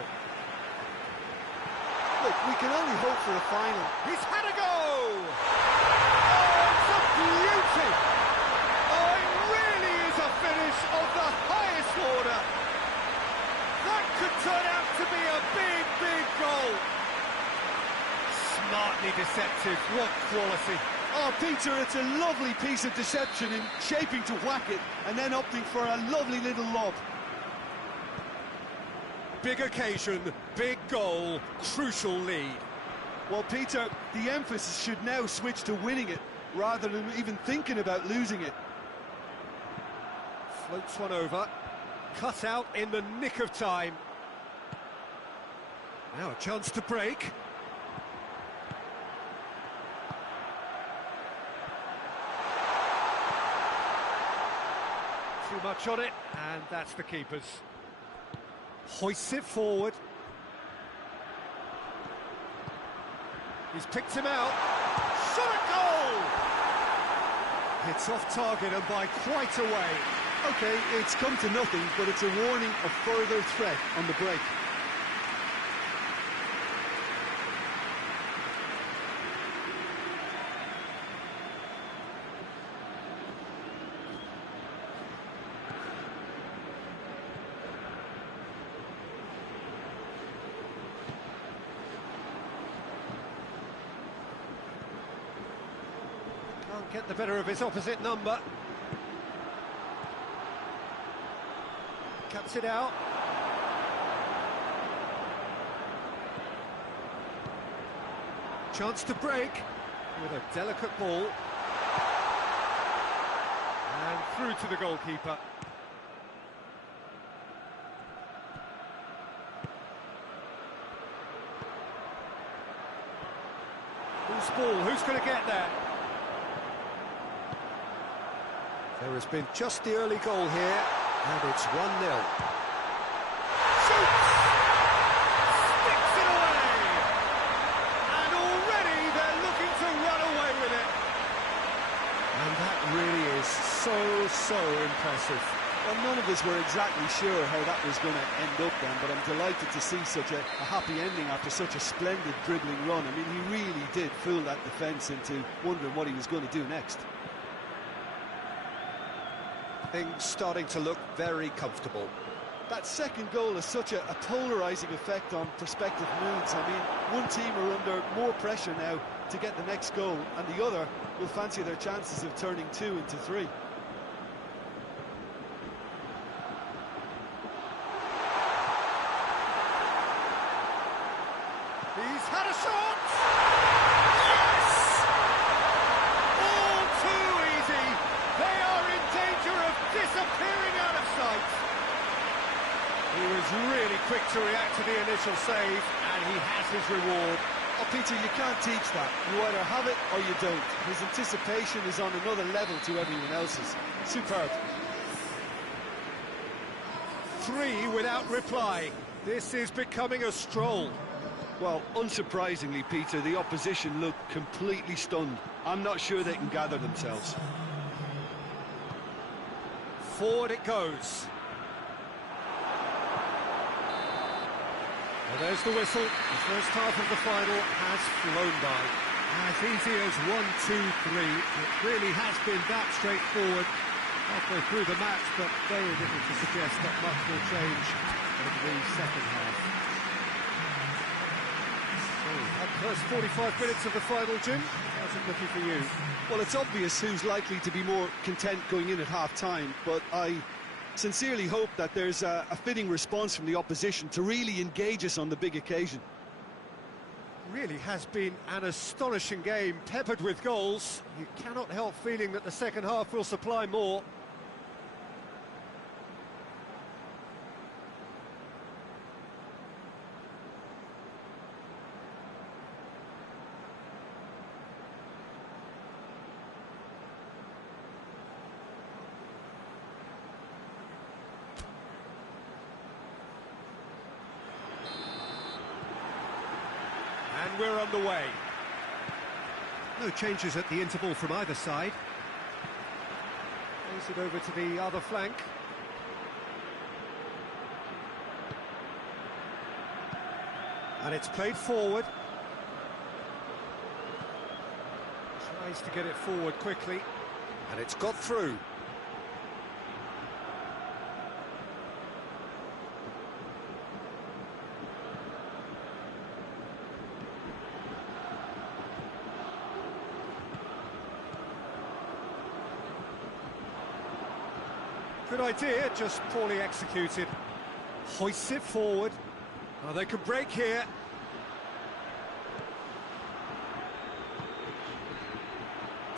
Look, we can only hope for a final. He's had a go! Oh, it's a beauty! Oh, it really is a finish of the highest order. That could turn out to be a big goal. Smartly deceptive, what quality. Oh, Peter, it's a lovely piece of deception in shaping to whack it and then opting for a lovely little lob. Big occasion, big goal, crucial lead. Well, Peter, the emphasis should now switch to winning it, rather than even thinking about losing it. Floats one over. cut out in the nick of time. Now a chance to break. Too much on it, and that's the keeper's. Hoists it forward. He's picked him out. Shot a goal! It's off target and by quite a way. Okay, it's come to nothing, but it's a warning of further threat on the break. Can't get the better of his opposite number. Cuts it out. Chance to break with a delicate ball. And through to the goalkeeper. Who's ball? Who's going to get there? There has been just the early goal here, and it's 1-0. Shoots! Sticks it away! And already they're looking to run away with it. And that really is so impressive. Well, none of us were exactly sure how that was going to end up then, but I'm delighted to see such a happy ending after such a splendid dribbling run. I mean, he really did fool that defence into wondering what he was going to do next. Things starting to look very comfortable. That second goal has such a polarising effect on prospective moods. I mean, one team are under more pressure now to get the next goal, and the other will fancy their chances of turning 2 into 3. He's had a shot! Yes! All too easy. They are in danger of disappearing out of sight. He was really quick to react to the initial save, and he has his reward. Oh, Peter, you can't teach that. You either have it or you don't. His anticipation is on another level to everyone else's. Superb. 3 without reply. This is becoming a stroll. Well, unsurprisingly, Peter, the opposition look completely stunned. I'm not sure they can gather themselves. Forward it goes. Well, there's the whistle. The first half of the final has flown by. As easy as 1, 2, 3. It really has been that straightforward halfway through the match, but very little to suggest that much will change over the second half. So, that first 45 minutes of the final, Jim, how's it looking for you? Well, it's obvious who's likely to be more content going in at half-time, but I sincerely hope that there's a fitting response from the opposition to really engage us on the big occasion. Really has been an astonishing game, peppered with goals. You cannot help feeling that the second half will supply more. And we're underway. No changes at the interval from either side. Plays it over to the other flank. And it's played forward. Tries to get it forward quickly. And it's got through. Good idea, just poorly executed. Hoists it forward. Oh, they could break here.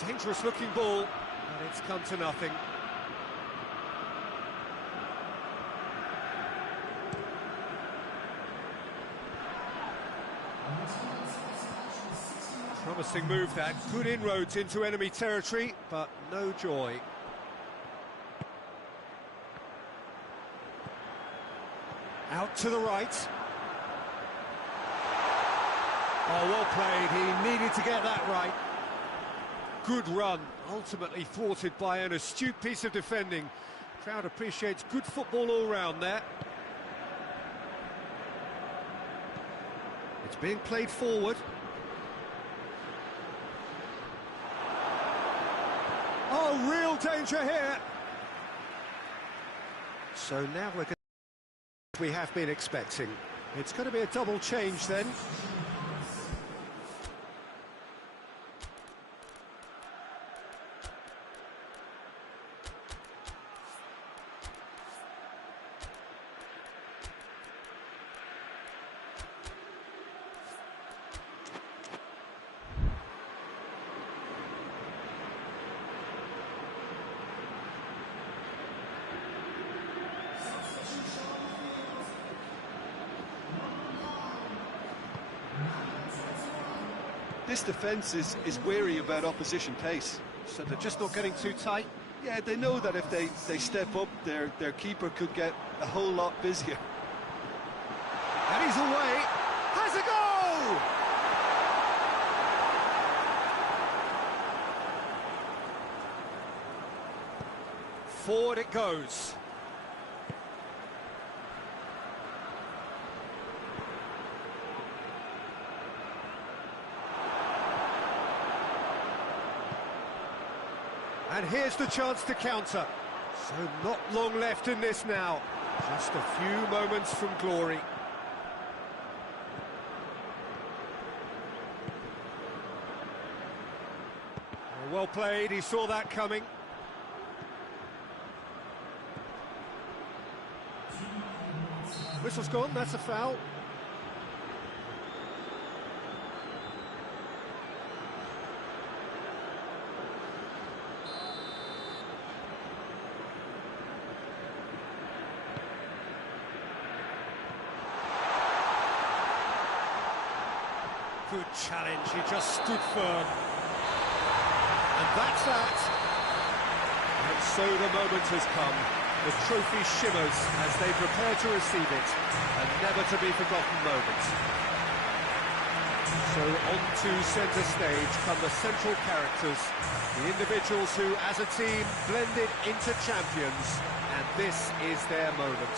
Dangerous looking ball, and it's come to nothing. Promising move that, good inroads into enemy territory, but no joy. Out to the right. Oh, well played, he needed to get that right. Good run, ultimately thwarted by an astute piece of defending. Crowd appreciates good football all round there. It's being played forward. Oh, real danger here. So now we're going to... we have been expecting. It's going to be a double change then. This defence is wary about opposition pace. So they're just not getting too tight? Yeah, they know that if they step up, their keeper could get a whole lot busier. And he's away. Has a goal! Forward it goes. And here's the chance to counter. So not long left in this now. Just a few moments from glory. Well played, he saw that coming. Whistle's gone, that's a foul. Good challenge, he just stood firm. And that's that. And so the moment has come. The trophy shimmers as they prepare to receive it. A never-to-be-forgotten moment. So on to centre stage come the central characters, the individuals who, as a team, blended into champions. And this is their moment.